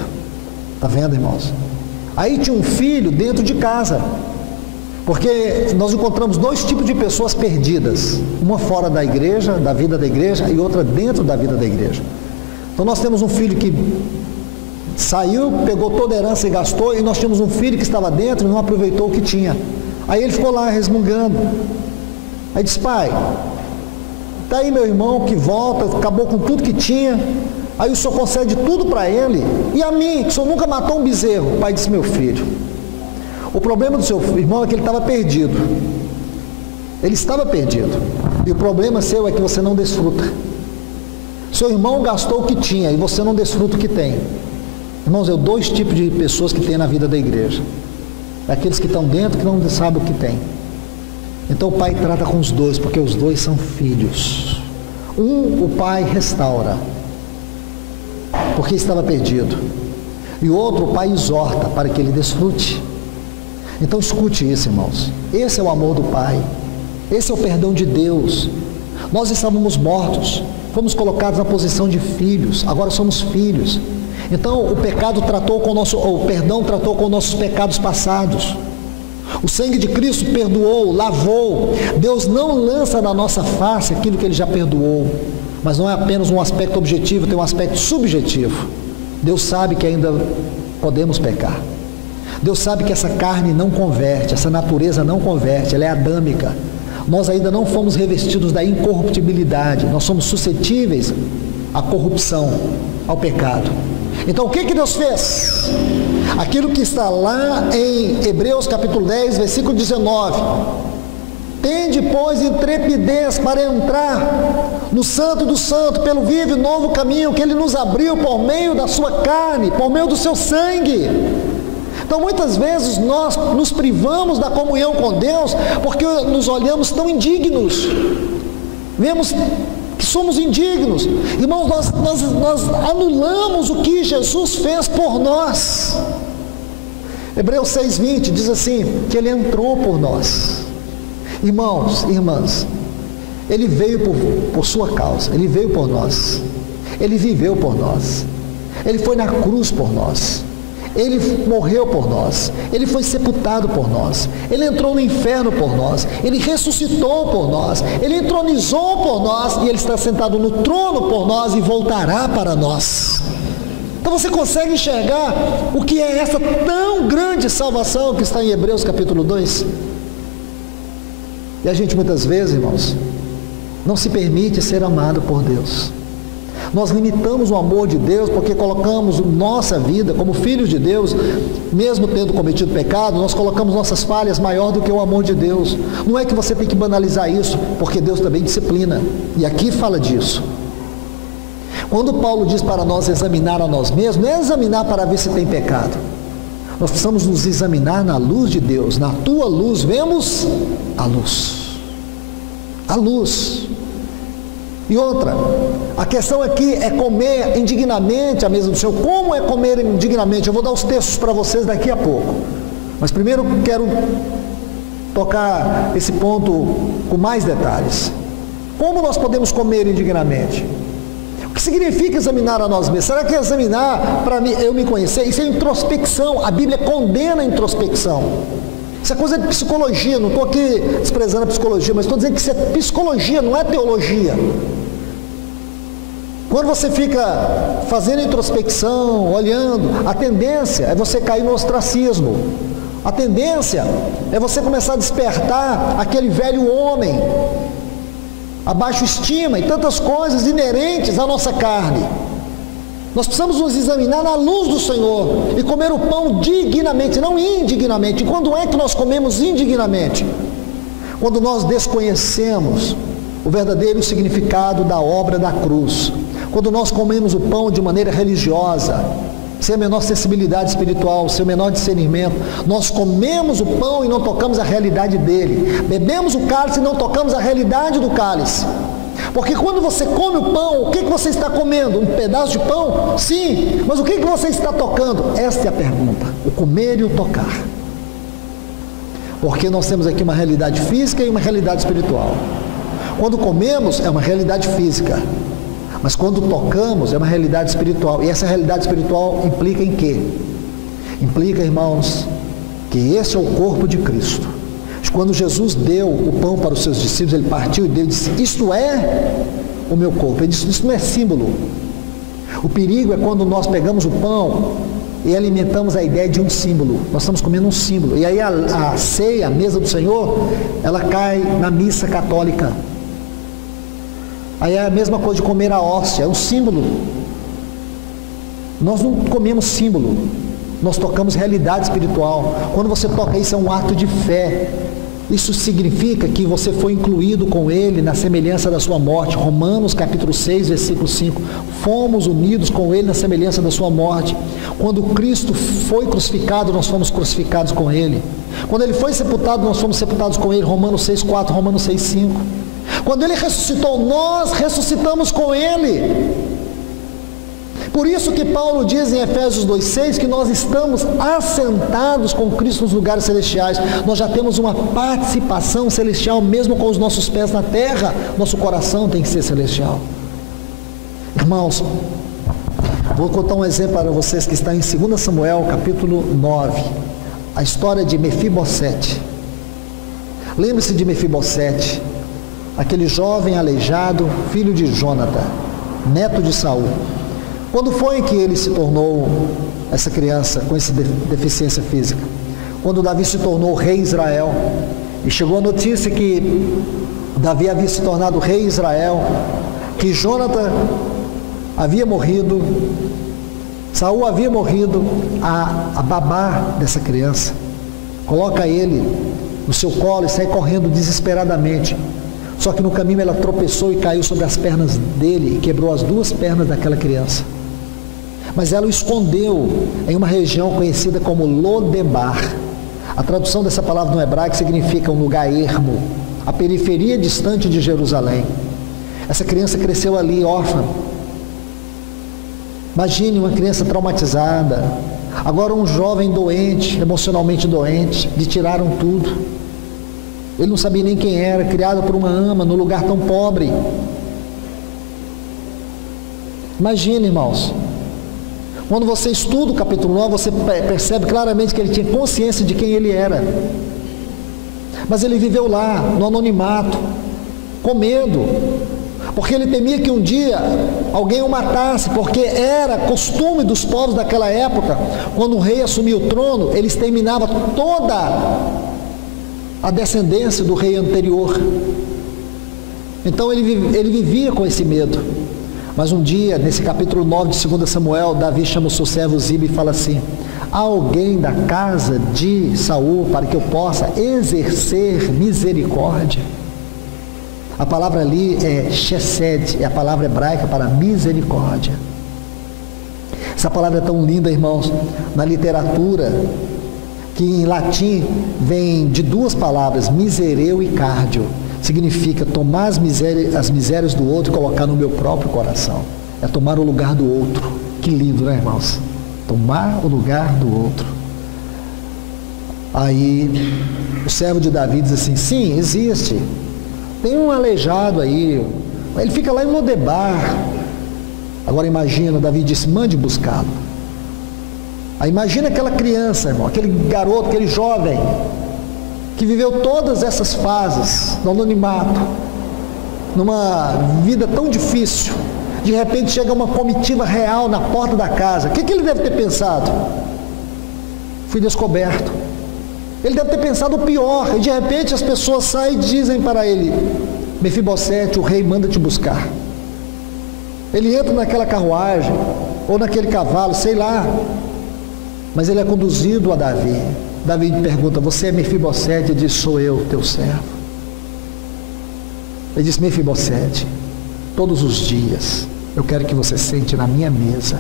Está vendo, irmãos? Aí tinha um filho dentro de casa, porque nós encontramos dois tipos de pessoas perdidas, uma fora da igreja, da vida da igreja, e outra dentro da vida da igreja. Então nós temos um filho que saiu, pegou toda a herança e gastou, e nós tínhamos um filho que estava dentro e não aproveitou o que tinha. Aí ele ficou lá resmungando. Aí disse, pai, está aí meu irmão que volta, acabou com tudo que tinha, aí o senhor concede tudo para ele, e a mim, que o senhor nunca matou um bezerro. O pai disse, meu filho, o problema do seu irmão é que ele estava perdido. Ele estava perdido. E o problema seu é que você não desfruta. Seu irmão gastou o que tinha e você não desfruta o que tem. Irmãos, é dois tipos de pessoas que tem na vida da igreja. Aqueles que estão dentro, que não sabem o que tem. Então o pai trata com os dois, porque os dois são filhos. O pai restaura, porque estava perdido. E o outro, o pai exorta para que ele desfrute. Então escute isso, irmãos. Esse é o amor do pai. Esse é o perdão de Deus. Nós estávamos mortos, fomos colocados na posição de filhos, agora somos filhos. Então o pecado tratou com o perdão tratou com nossos pecados passados. O sangue de Cristo perdoou, lavou. Deus não lança na nossa face aquilo que Ele já perdoou. Mas não é apenas um aspecto objetivo, tem um aspecto subjetivo. Deus sabe que ainda podemos pecar. Deus sabe que essa carne não converte, essa natureza não converte, ela é adâmica. Nós ainda não fomos revestidos da incorruptibilidade, nós somos suscetíveis à corrupção, ao pecado. Então o que Deus fez? Aquilo que está lá em Hebreus capítulo 10, versículo 19. Tende, pois, intrepidez para entrar no Santo do Santo, pelo vivo e novo caminho que Ele nos abriu por meio da sua carne, por meio do seu sangue. Então muitas vezes nós nos privamos da comunhão com Deus, porque nos olhamos tão indignos, vemos que somos indignos. Irmãos, nós anulamos o que Jesus fez por nós. Hebreus 6,20 diz assim, que Ele entrou por nós. Irmãos, irmãs, Ele veio por sua causa, Ele veio por nós, Ele viveu por nós, Ele foi na cruz por nós, Ele morreu por nós, Ele foi sepultado por nós, Ele entrou no inferno por nós, Ele ressuscitou por nós, Ele entronizou por nós, e Ele está sentado no trono por nós e voltará para nós. Então você consegue enxergar o que é essa tão grande salvação que está em Hebreus capítulo 2? E a gente muitas vezes, irmãos, não se permite ser amado por Deus. Nós limitamos o amor de Deus porque colocamos nossa vida como filhos de Deus, mesmo tendo cometido pecado, nós colocamos nossas falhas maior do que o amor de Deus. Não é que você tem que banalizar isso, porque Deus também disciplina, e aqui fala disso. Quando Paulo diz para nós examinar a nós mesmos, não é examinar para ver se tem pecado. Nós precisamos nos examinar na luz de Deus. Na tua luz vemos a luz. A luz. E outra, a questão aqui é comer indignamente a mesa do Senhor. Como é comer indignamente? Eu vou dar os textos para vocês daqui a pouco. Mas primeiro quero tocar esse ponto com mais detalhes. Como nós podemos comer indignamente? O que significa examinar a nós mesmos? Será que é examinar para eu me conhecer? Isso é introspecção. A Bíblia condena a introspecção. Isso é coisa de psicologia. Não estou aqui desprezando a psicologia, mas estou dizendo que isso é psicologia, não é teologia. Quando você fica fazendo introspecção, olhando, a tendência é você cair no ostracismo. A tendência é você começar a despertar aquele velho homem, a baixa estima e tantas coisas inerentes à nossa carne. Nós precisamos nos examinar na luz do Senhor e comer o pão dignamente, não indignamente. E quando é que nós comemos indignamente? Quando nós desconhecemos o verdadeiro significado da obra da cruz. Quando nós comemos o pão de maneira religiosa, sem a menor sensibilidade espiritual, sem o menor discernimento, nós comemos o pão e não tocamos a realidade dele, bebemos o cálice e não tocamos a realidade do cálice, porque quando você come o pão, o que você está comendo? Um pedaço de pão? Sim, mas o que você está tocando? Esta é a pergunta, o comer e o tocar, porque nós temos aqui uma realidade física e uma realidade espiritual. Quando comemos é uma realidade física, mas quando tocamos é uma realidade espiritual. E essa realidade espiritual implica em quê? Implica, irmãos, que esse é o corpo de Cristo. Quando Jesus deu o pão para os seus discípulos, Ele partiu e deu e disse, isto é o meu corpo. Ele disse, isso não é símbolo. O perigo é quando nós pegamos o pão e alimentamos a ideia de um símbolo. Nós estamos comendo um símbolo. E aí a ceia, a mesa do Senhor, ela cai na missa católica. Aí é a mesma coisa de comer a hóstia, é um símbolo. Nós não comemos símbolo, nós tocamos realidade espiritual. Quando você toca isso, é um ato de fé. Isso significa que você foi incluído com Ele na semelhança da sua morte. Romanos capítulo 6, versículo 5. Fomos unidos com Ele na semelhança da sua morte. Quando Cristo foi crucificado, nós fomos crucificados com Ele. Quando Ele foi sepultado, nós fomos sepultados com Ele. Romanos 6, 4, Romanos 6, 5. Quando Ele ressuscitou, nós ressuscitamos com Ele. Por isso que Paulo diz em Efésios 2,6 que nós estamos assentados com Cristo nos lugares celestiais. Nós já temos uma participação celestial, mesmo com os nossos pés na terra. Nosso coração tem que ser celestial. Irmãos, vou contar um exemplo para vocês que está em 2 Samuel capítulo 9. A história de Mefibosete. Lembre-se de Mefibosete, aquele jovem aleijado, filho de Jonatã, neto de Saul. Quando foi que ele se tornou essa criança com essa deficiência física? Quando Davi se tornou rei de Israel, e chegou a notícia que Davi havia se tornado rei de Israel, que Jonatã havia morrido, Saul havia morrido, a babá dessa criança coloca ele no seu colo e sai correndo desesperadamente. Só que no caminho ela tropeçou e caiu sobre as pernas dele e quebrou as duas pernas daquela criança. Mas ela o escondeu em uma região conhecida como Lodebar. A tradução dessa palavra no hebraico significa um lugar ermo, a periferia distante de Jerusalém. Essa criança cresceu ali órfã. Imagine uma criança traumatizada, agora um jovem doente, emocionalmente doente, lhe tiraram tudo. Ele não sabia nem quem era, criado por uma ama, num lugar tão pobre. Imagine, irmãos, quando você estuda o capítulo 9, você percebe claramente que ele tinha consciência de quem ele era. Mas ele viveu lá, no anonimato, com medo, porque ele temia que um dia alguém o matasse, porque era costume dos povos daquela época, quando o rei assumia o trono, ele exterminava toda a descendência do rei anterior. Então ele vivia com esse medo. Mas um dia, nesse capítulo 9 de 2 Samuel, Davi chama o seu servo Ziba e fala assim: há alguém da casa de Saul para que eu possa exercer misericórdia? A palavra ali é chesed, é a palavra hebraica para misericórdia. Essa palavra é tão linda, irmãos, na literatura, que em latim vem de duas palavras, misereu e cardio. Significa tomar as misérias do outro e colocar no meu próprio coração. É tomar o lugar do outro. Que lindo, né, irmãos? Tomar o lugar do outro. Aí o servo de Davi diz assim: sim, existe. Tem um aleijado aí. Ele fica lá em Lodebar. Agora imagina, Davi disse: mande buscá-lo. Aí imagina aquela criança, irmão, aquele garoto, aquele jovem que viveu todas essas fases do anonimato, numa vida tão difícil. De repente chega uma comitiva real na porta da casa. O que ele deve ter pensado? Fui descoberto. Ele deve ter pensado o pior. E de repente as pessoas saem e dizem para ele: Mefibosete, o rei manda te buscar. Ele entra naquela carruagem, ou naquele cavalo, sei lá, mas ele é conduzido a Davi. Davi pergunta: você é Mefibosete? Ele diz: sou eu, teu servo. Ele diz: Mefibosete, todos os dias eu quero que você sente na minha mesa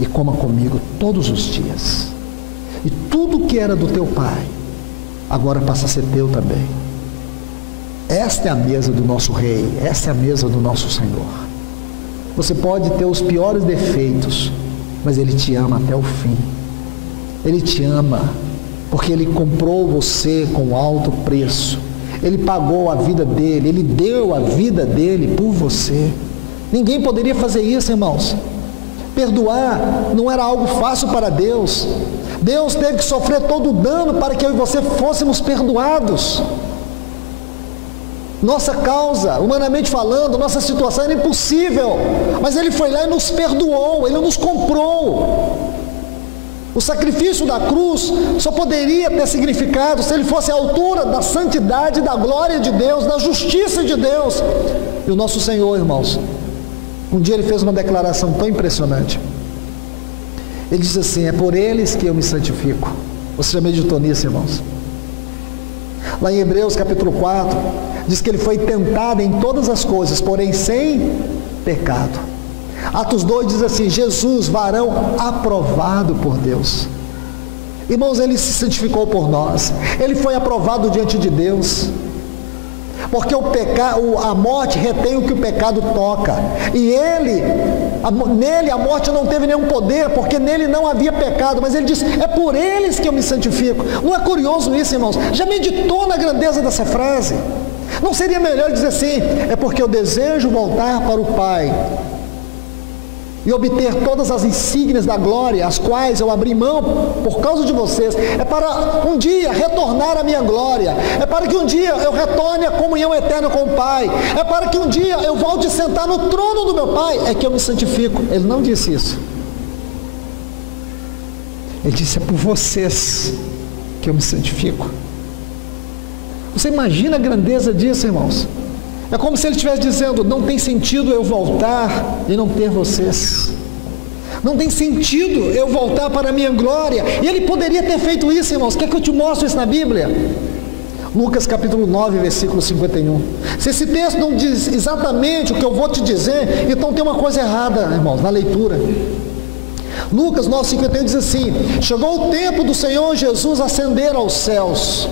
e coma comigo todos os dias. E tudo que era do teu pai agora passa a ser teu também. Esta é a mesa do nosso rei, esta é a mesa do nosso Senhor. Você pode ter os piores defeitos, mas Ele te ama até o fim. Ele te ama porque Ele comprou você com alto preço. Ele pagou a vida dele, Ele deu a vida dele por você. Ninguém poderia fazer isso, irmãos. Perdoar não era algo fácil para Deus. Deus teve que sofrer todo o dano para que eu e você fôssemos perdoados. Nossa causa, humanamente falando, nossa situação era impossível, mas Ele foi lá e nos perdoou, Ele nos comprou. O sacrifício da cruz só poderia ter significado se ele fosse à altura da santidade, da glória de Deus, da justiça de Deus. E o nosso Senhor, irmãos, um dia Ele fez uma declaração tão impressionante. Ele diz assim: é por eles que eu me santifico. Você já meditou nisso, irmãos? Lá em Hebreus capítulo 4, diz que ele foi tentado em todas as coisas, porém sem pecado. Atos 2 diz assim: Jesus, varão aprovado por Deus. Irmãos, ele se santificou por nós, ele foi aprovado diante de Deus, porque a morte retém o que o pecado toca, e nele a morte não teve nenhum poder, porque nele não havia pecado. Mas ele diz: é por eles que eu me santifico. Não é curioso isso, irmãos? Já meditou na grandeza dessa frase? Não seria melhor dizer assim: é porque eu desejo voltar para o Pai e obter todas as insígnias da glória, as quais eu abri mão por causa de vocês, é para um dia retornar à minha glória, é para que um dia eu retorne à comunhão eterna com o Pai, é para que um dia eu volte a sentar no trono do meu Pai, é que eu me santifico. Ele não disse isso. Ele disse: é por vocês que eu me santifico. Você imagina a grandeza disso, irmãos? É como se ele estivesse dizendo: não tem sentido eu voltar e não ter vocês. Não tem sentido eu voltar para a minha glória. E ele poderia ter feito isso, irmãos. Quer que eu te mostre isso na Bíblia? Lucas capítulo 9, versículo 51. Se esse texto não diz exatamente o que eu vou te dizer, então tem uma coisa errada, irmãos, na leitura. Lucas 9, 51 diz assim: chegou o tempo do Senhor Jesus ascender aos céus.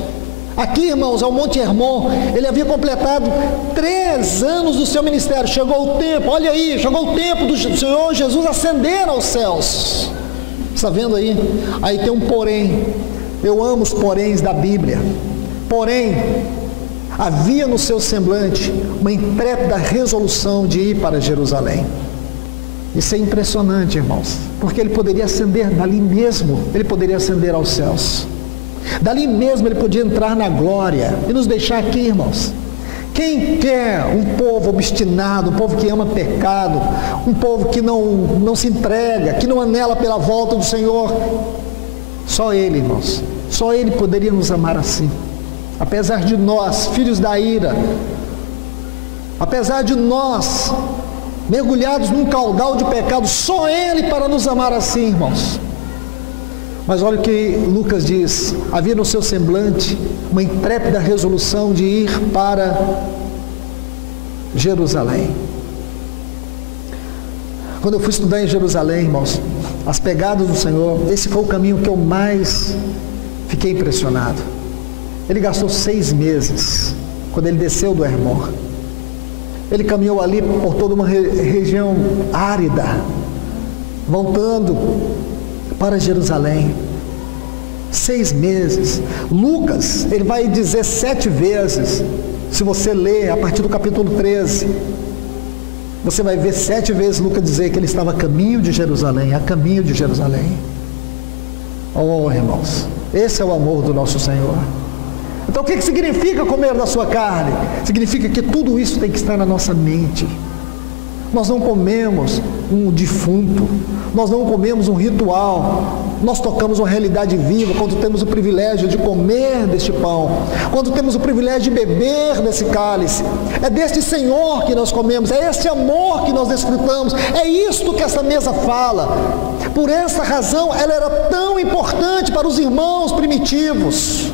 Aqui, irmãos, é o Monte Hermon. Ele havia completado 3 anos do seu ministério. Chegou o tempo, olha aí, chegou o tempo do Senhor Jesus ascender aos céus. Está vendo aí? Aí tem um porém. Eu amo os poréns da Bíblia. Porém, havia no seu semblante uma intrépida resolução de ir para Jerusalém. Isso é impressionante, irmãos, porque ele poderia ascender dali mesmo, ele poderia ascender aos céus. Dali mesmo ele podia entrar na glória e nos deixar aqui, irmãos. Quem quer um povo obstinado, um povo que ama pecado, um povo que não se entrega, que não anela pela volta do Senhor? Só Ele, irmãos, só Ele poderia nos amar assim. Apesar de nós, filhos da ira, apesar de nós, mergulhados num caudal de pecado, só Ele para nos amar assim, irmãos. Mas olha o que Lucas diz: havia no seu semblante uma intrépida resolução de ir para Jerusalém. Quando eu fui estudar em Jerusalém, irmãos, as pegadas do Senhor, esse foi o caminho que eu mais fiquei impressionado. Ele gastou 6 meses, quando ele desceu do Hermon. Ele caminhou ali por toda uma região árida, voltando para Jerusalém. 6 meses. Lucas, ele vai dizer 7 vezes. Se você ler a partir do capítulo 13, você vai ver 7 vezes Lucas dizer que ele estava a caminho de Jerusalém, a caminho de Jerusalém. Oh, irmãos, esse é o amor do nosso Senhor. Então o que significa comer da sua carne? Significa que tudo isso tem que estar na nossa mente. Nós não comemos um defunto, nós não comemos um ritual, nós tocamos uma realidade viva quando temos o privilégio de comer deste pão, quando temos o privilégio de beber desse cálice. É deste Senhor que nós comemos, é este amor que nós desfrutamos, é isto que essa mesa fala. Por essa razão ela era tão importante para os irmãos primitivos,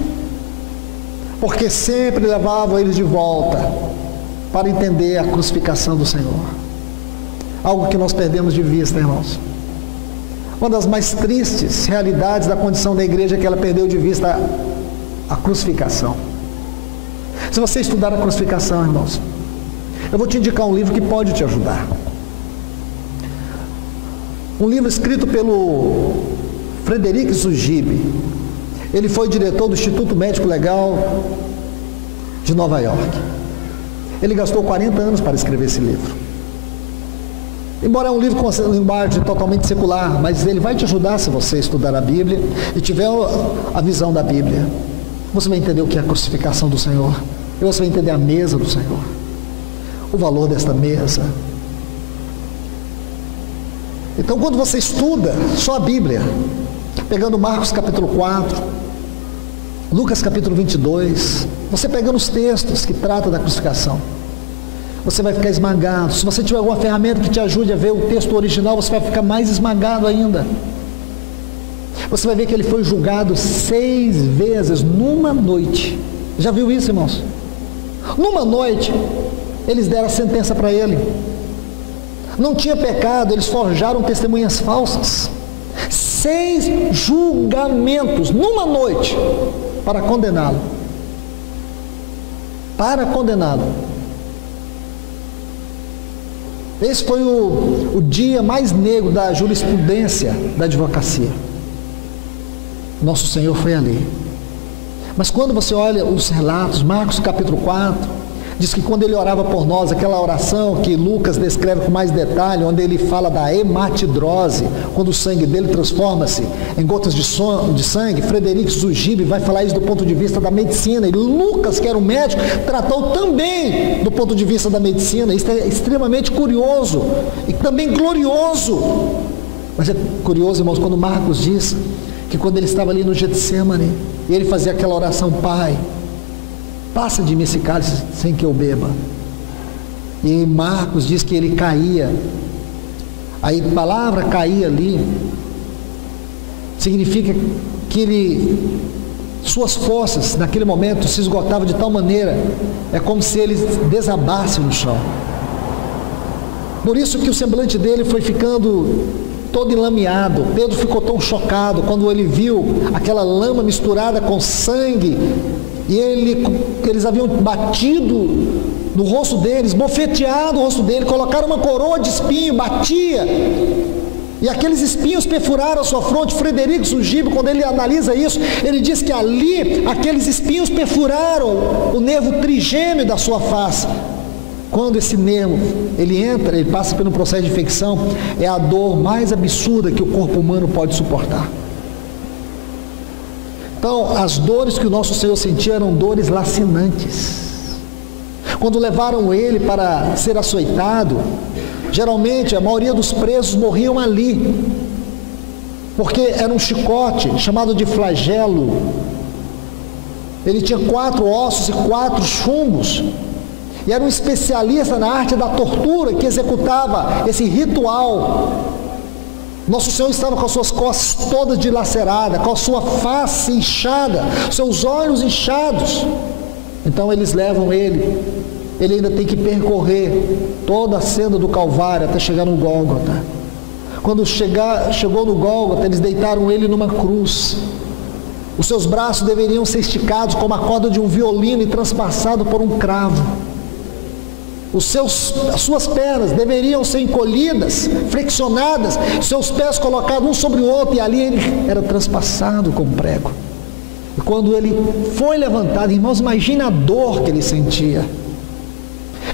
porque sempre levavam eles de volta para entender a crucificação do Senhor. Algo que nós perdemos de vista, irmãos. Uma das mais tristes realidades da condição da igreja é que ela perdeu de vista a crucificação. Se você estudar a crucificação, irmãos, eu vou te indicar um livro que pode te ajudar. Um livro escrito pelo Frederic Zugibe. Ele foi diretor do Instituto Médico Legal de Nova York. Ele gastou 40 anos para escrever esse livro. Embora é um livro com linguagem totalmente secular, mas ele vai te ajudar se você estudar a Bíblia e tiver a visão da Bíblia. Você vai entender o que é a crucificação do Senhor, e você vai entender a mesa do Senhor, o valor desta mesa. Então, quando você estuda só a Bíblia, pegando Marcos capítulo 4, Lucas capítulo 22, você pegando os textos que tratam da crucificação, você vai ficar esmagado. Se você tiver alguma ferramenta que te ajude a ver o texto original, você vai ficar mais esmagado ainda. Você vai ver que ele foi julgado 6 vezes numa noite. Já viu isso, irmãos? Numa noite, eles deram a sentença para ele. Não tinha pecado, eles forjaram testemunhas falsas. 6 julgamentos numa noite para condená-lo. Para condená-lo. Esse foi o dia mais negro da jurisprudência da advocacia. Nosso Senhor foi ali. Mas quando você olha os relatos, Marcos capítulo 4, diz que quando ele orava por nós, aquela oração que Lucas descreve com mais detalhe, onde ele fala da hematidrose, quando o sangue dele transforma-se em gotas de sangue, Frederico Zugibe vai falar isso do ponto de vista da medicina, e Lucas, que era um médico, tratou também do ponto de vista da medicina. Isso é extremamente curioso e também glorioso. Mas é curioso, irmãos, quando Marcos diz que quando ele estava ali no Getsemane, e ele fazia aquela oração: Pai, passa de mim esse cálice sem que eu beba. E Marcos diz que ele caía. A palavra caía ali significa que suas forças naquele momento se esgotavam de tal maneira, é como se ele desabasse no chão. Por isso que o semblante dele foi ficando todo enlameado. Pedro ficou tão chocado quando ele viu aquela lama misturada com sangue. E eles haviam batido no rosto deles, bofeteado o rosto dele, colocaram uma coroa de espinho, batia, e aqueles espinhos perfuraram a sua fronte. Frederico Zugibe, quando ele analisa isso, ele diz que ali, aqueles espinhos perfuraram o nervo trigêmeo da sua face. Quando esse nervo, ele passa por um processo de infecção, é a dor mais absurda que o corpo humano pode suportar. Então, as dores que o nosso Senhor sentia eram dores lacinantes. Quando levaram ele para ser açoitado, geralmente a maioria dos presos morriam ali, porque era um chicote chamado de flagelo. Ele tinha 4 ossos e 4 chumbos, e era um especialista na arte da tortura que executava esse ritual. Nosso Senhor estava com as suas costas todas dilaceradas, com a sua face inchada, seus olhos inchados. Então eles levam ele ainda tem que percorrer toda a senda do Calvário até chegar no Gólgota. Quando chegou no Gólgota, eles deitaram ele numa cruz. Os seus braços deveriam ser esticados como a corda de um violino e transpassado por um cravo. As suas pernas deveriam ser encolhidas, flexionadas, seus pés colocados um sobre o outro, e ali ele era transpassado com prego. E quando ele foi levantado, irmãos, imagine a dor que ele sentia.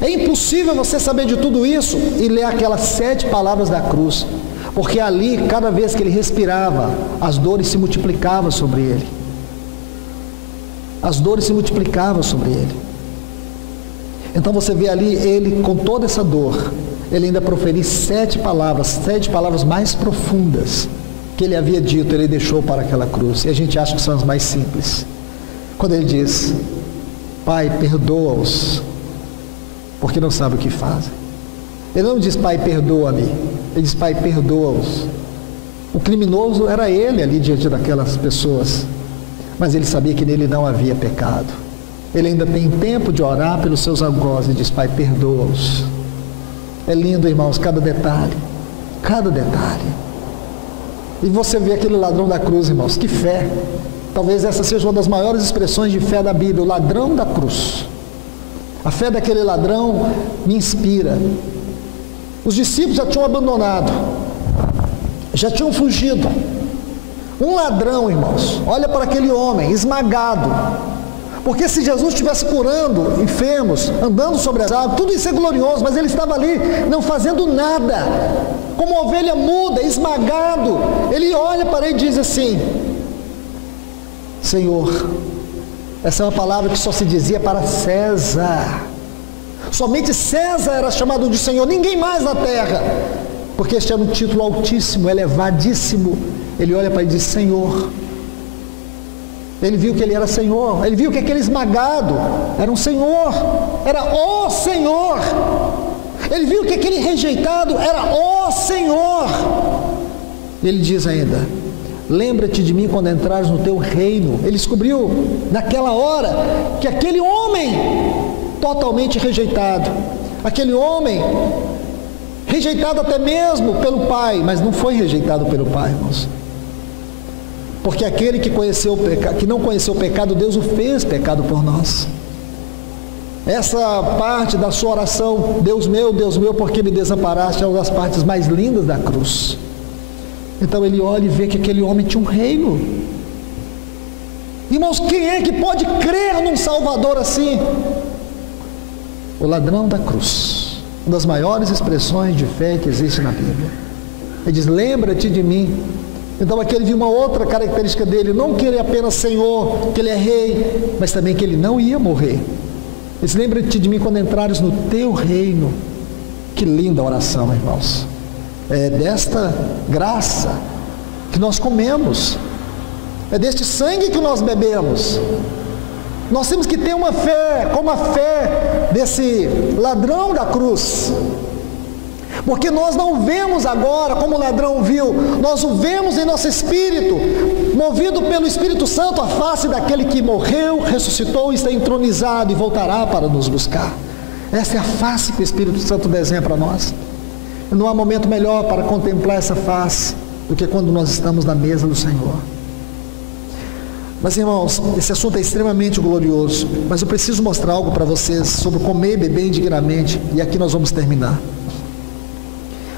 É impossível você saber de tudo isso e ler aquelas 7 palavras da cruz, porque ali, cada vez que ele respirava, as dores se multiplicavam sobre ele. As dores se multiplicavam sobre ele. Então você vê ali ele com toda essa dor, ele ainda proferiu 7 palavras mais profundas que ele havia dito, ele deixou para aquela cruz. E a gente acha que são as mais simples. Quando ele diz: Pai, perdoa-os, porque não sabem o que fazem. Ele não diz: Pai, perdoa-me. Ele diz: Pai, perdoa-os. O criminoso era ele ali diante daquelas pessoas, mas ele sabia que nele não havia pecado. Ele ainda tem tempo de orar pelos seus algozes e diz: Pai, perdoa-os. É lindo, irmãos, cada detalhe, cada detalhe. E você vê aquele ladrão da cruz, irmãos, que fé. Talvez essa seja uma das maiores expressões de fé da Bíblia, o ladrão da cruz. A fé daquele ladrão me inspira. Os discípulos já tinham abandonado, já tinham fugido. Um ladrão, irmãos, olha para aquele homem esmagado. Porque se Jesus estivesse curando enfermos, andando sobre as águas, tudo isso é glorioso, mas ele estava ali não fazendo nada, como uma ovelha muda, esmagado. Ele olha para ele e diz assim: Senhor, essa é uma palavra que só se dizia para César. Somente César era chamado de Senhor, ninguém mais na terra, porque este era um título altíssimo, elevadíssimo. Ele olha para ele e diz: Senhor. Ele viu que ele era Senhor, ele viu que aquele esmagado era um Senhor, era o Senhor. Ele viu que aquele rejeitado era o Senhor. Ele diz ainda: lembra-te de mim quando entrares no teu reino. Ele descobriu naquela hora que aquele homem totalmente rejeitado, aquele homem rejeitado até mesmo pelo pai, mas não foi rejeitado pelo pai, irmãos, porque aquele que não conheceu o pecado, Deus o fez pecado por nós. Essa parte da sua oração, Deus meu, por que me desamparaste, é uma das partes mais lindas da cruz. Então ele olha e vê que aquele homem tinha um reino. Irmãos, quem é que pode crer num Salvador assim? O ladrão da cruz, uma das maiores expressões de fé que existe na Bíblia. Ele diz, lembra-te de mim. Então aqui ele viu uma outra característica dele, não que ele é apenas Senhor, que ele é rei, mas também que ele não ia morrer. Ele diz, lembra-te de mim quando entrares no teu reino. Que linda oração, irmãos. É desta graça que nós comemos, é deste sangue que nós bebemos. Nós temos que ter uma fé, como a fé desse ladrão da cruz, porque nós não vemos agora como o ladrão viu, nós o vemos em nosso espírito, movido pelo Espírito Santo, a face daquele que morreu, ressuscitou e está entronizado e voltará para nos buscar. Essa é a face que o Espírito Santo desenha para nós. Não há momento melhor para contemplar essa face do que quando nós estamos na mesa do Senhor. Mas irmãos, esse assunto é extremamente glorioso, mas eu preciso mostrar algo para vocês sobre comer e beber indignamente, e aqui nós vamos terminar.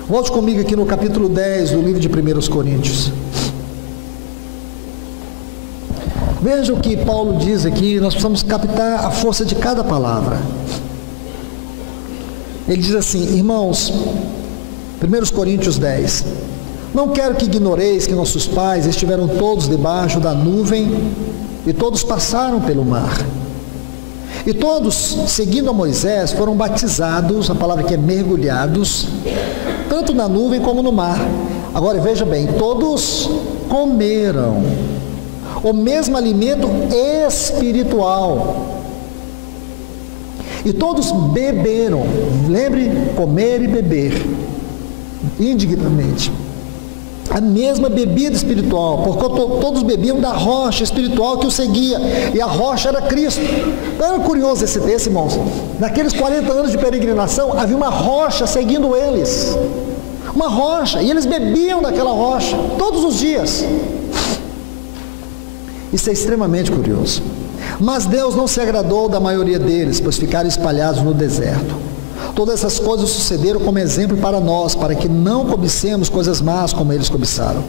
Volte comigo aqui no capítulo 10 do livro de 1 Coríntios. Veja o que Paulo diz aqui, nós precisamos captar a força de cada palavra. Ele diz assim, irmãos, 1 Coríntios 10, não quero que ignoreis que nossos pais estiveram todos debaixo da nuvem e todos passaram pelo mar. E todos, seguindo a Moisés, foram batizados, a palavra que é mergulhados, tanto na nuvem como no mar. Agora veja bem, todos comeram o mesmo alimento espiritual. E todos beberam, lembre, comer e beber, indignamente, a mesma bebida espiritual, porque todos bebiam da rocha espiritual que o seguia, e a rocha era Cristo. Então era curioso esse texto, irmãos. Naqueles 40 anos de peregrinação, havia uma rocha seguindo eles, uma rocha, e eles bebiam daquela rocha, todos os dias. Isso é extremamente curioso. Mas Deus não se agradou da maioria deles, pois ficaram espalhados no deserto. Todas essas coisas sucederam como exemplo para nós, para que não cobicemos coisas más como eles cobiçaram.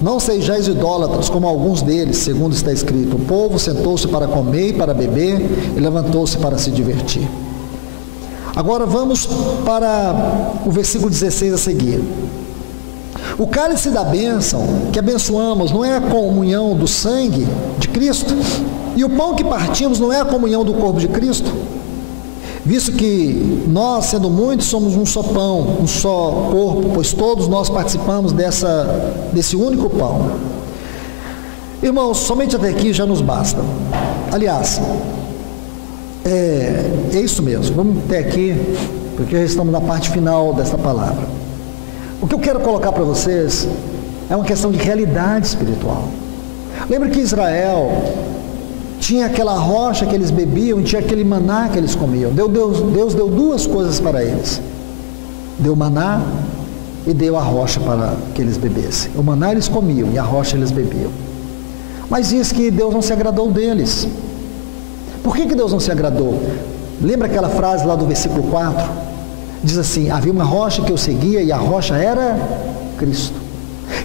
Não sejais idólatras como alguns deles, segundo está escrito, o povo sentou-se para comer e para beber, e levantou-se para se divertir. Agora vamos para o versículo 16 a seguir. O cálice da bênção que abençoamos não é a comunhão do sangue de Cristo? E o pão que partimos não é a comunhão do corpo de Cristo? Visto que nós, sendo muitos, somos um só pão, um só corpo, pois todos nós participamos desse único pão. Irmãos, somente até aqui já nos basta. Aliás, é isso mesmo, vamos até aqui, porque já estamos na parte final dessa palavra. O que eu quero colocar para vocês é uma questão de realidade espiritual. Lembra que Israel tinha aquela rocha que eles bebiam, tinha aquele maná que eles comiam. Deus deu duas coisas para eles: deu maná e deu a rocha para que eles bebessem. O maná eles comiam e a rocha eles bebiam. Mas diz que Deus não se agradou deles. Por que Deus não se agradou? Lembra aquela frase lá do versículo 4? Diz assim, havia uma rocha que eu seguia e a rocha era Cristo.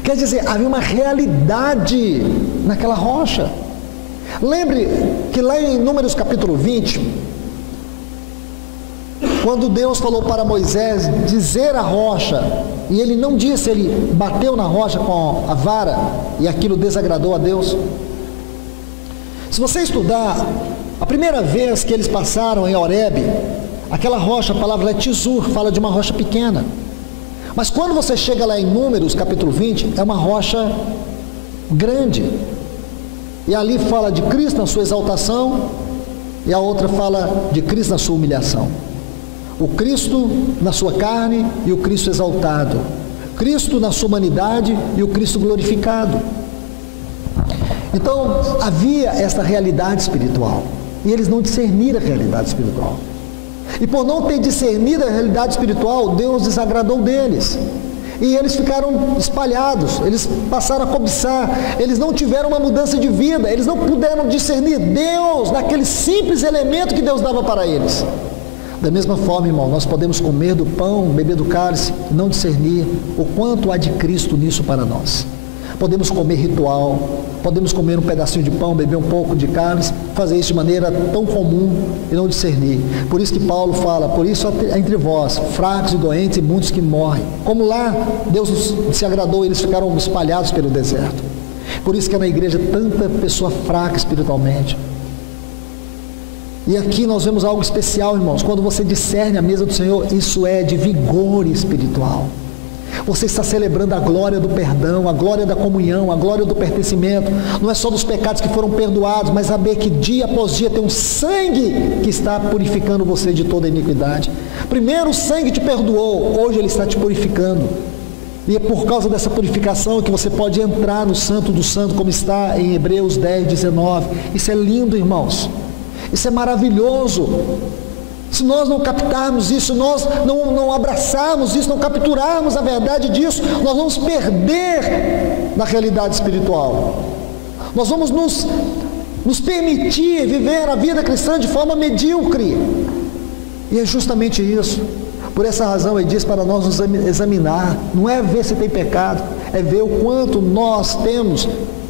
Quer dizer, havia uma realidade naquela rocha. Lembre que lá em Números capítulo 20, quando Deus falou para Moisés dizer a rocha, e ele não disse, ele bateu na rocha com a vara, e aquilo desagradou a Deus. Se você estudar, a primeira vez que eles passaram em Horebe, aquela rocha, a palavra é Tizur, fala de uma rocha pequena. Mas quando você chega lá em Números capítulo 20, é uma rocha grande. E ali fala de Cristo na sua exaltação, e a outra fala de Cristo na sua humilhação. O Cristo na sua carne e o Cristo exaltado. Cristo na sua humanidade e o Cristo glorificado. Então, havia esta realidade espiritual, e eles não discerniram a realidade espiritual. E por não ter discernido a realidade espiritual, Deus desagradou deles. E eles ficaram espalhados, eles passaram a cobiçar, eles não tiveram uma mudança de vida, eles não puderam discernir Deus naquele simples elemento que Deus dava para eles. Da mesma forma, irmão, nós podemos comer do pão, beber do cálice, não discernir o quanto há de Cristo nisso para nós. Podemos comer ritual, podemos comer um pedacinho de pão, beber um pouco de cálice, fazer isso de maneira tão comum e não discernir. Por isso que Paulo fala, por isso há entre vós, fracos e doentes e muitos que morrem. Como lá Deus se agradou, eles ficaram espalhados pelo deserto. Por isso que é na igreja tanta pessoa fraca espiritualmente. E aqui nós vemos algo especial, irmãos. Quando você discerne a mesa do Senhor, isso é de vigor espiritual. Você está celebrando a glória do perdão, a glória da comunhão, a glória do pertencimento. Não é só dos pecados que foram perdoados, mas saber que dia após dia tem um sangue que está purificando você de toda iniquidade. Primeiro o sangue te perdoou, hoje ele está te purificando. E é por causa dessa purificação que você pode entrar no Santo do Santo, como está em Hebreus 10, 19. Isso é lindo, irmãos. Isso é maravilhoso. Se nós não captarmos isso, nós não abraçarmos isso, não capturarmos a verdade disso, nós vamos perder na realidade espiritual. Nós vamos nos permitir viver a vida cristã de forma medíocre. E é justamente isso. Por essa razão ele diz para nós nos examinar. Não é ver se tem pecado, é ver o quanto nós temos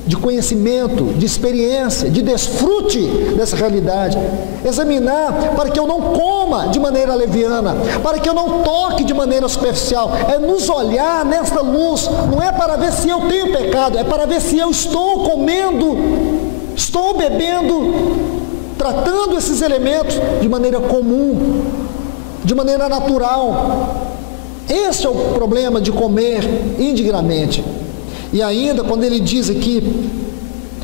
de conhecimento, de experiência, de desfrute dessa realidade. Examinar para que eu não coma de maneira leviana, para que eu não toque de maneira superficial. É nos olhar nesta luz, não é para ver se eu tenho pecado, é para ver se eu estou comendo, estou bebendo, tratando esses elementos de maneira comum, de maneira natural. Esse é o problema de comer indignamente. E ainda quando ele diz aqui,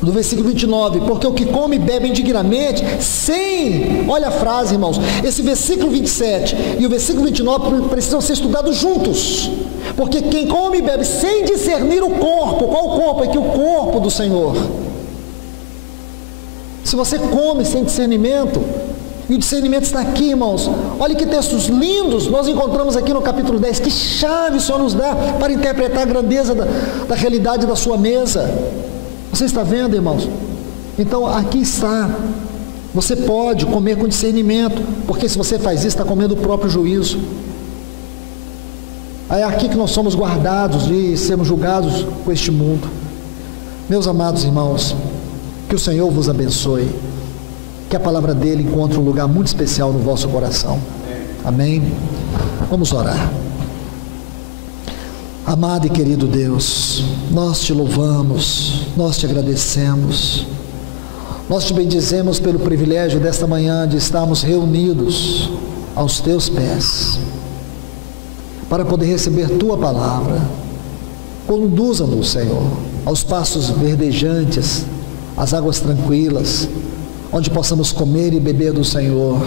no versículo 29, porque o que come e bebe indignamente, olha a frase, irmãos, esse versículo 27 e o versículo 29 precisam ser estudados juntos, porque quem come e bebe sem discernir o corpo, qual o corpo? É que o corpo do Senhor. Se você come sem discernimento, e o discernimento está aqui, irmãos. Olha que textos lindos nós encontramos aqui no capítulo 10. Que chave o Senhor nos dá para interpretar a grandeza da realidade da sua mesa. Você está vendo, irmãos? Então aqui está. Você pode comer com discernimento, porque se você faz isso, está comendo o próprio juízo. É aqui que nós somos guardados de sermos julgados com este mundo. Meus amados irmãos, que o Senhor vos abençoe. Que a palavra dele encontre um lugar muito especial no vosso coração. Amém? Vamos orar. Amado e querido Deus, nós te louvamos, nós te agradecemos, nós te bendizemos pelo privilégio desta manhã de estarmos reunidos aos teus pés, para poder receber tua palavra. Conduza-nos, Senhor, aos pastos verdejantes, às águas tranquilas, onde possamos comer e beber do Senhor,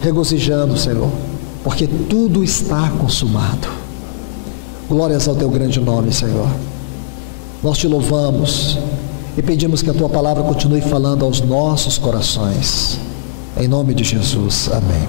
regozijando, Senhor, porque tudo está consumado. Glórias ao teu grande nome, Senhor. Nós te louvamos e pedimos que a tua palavra continue falando aos nossos corações. Em nome de Jesus. Amém.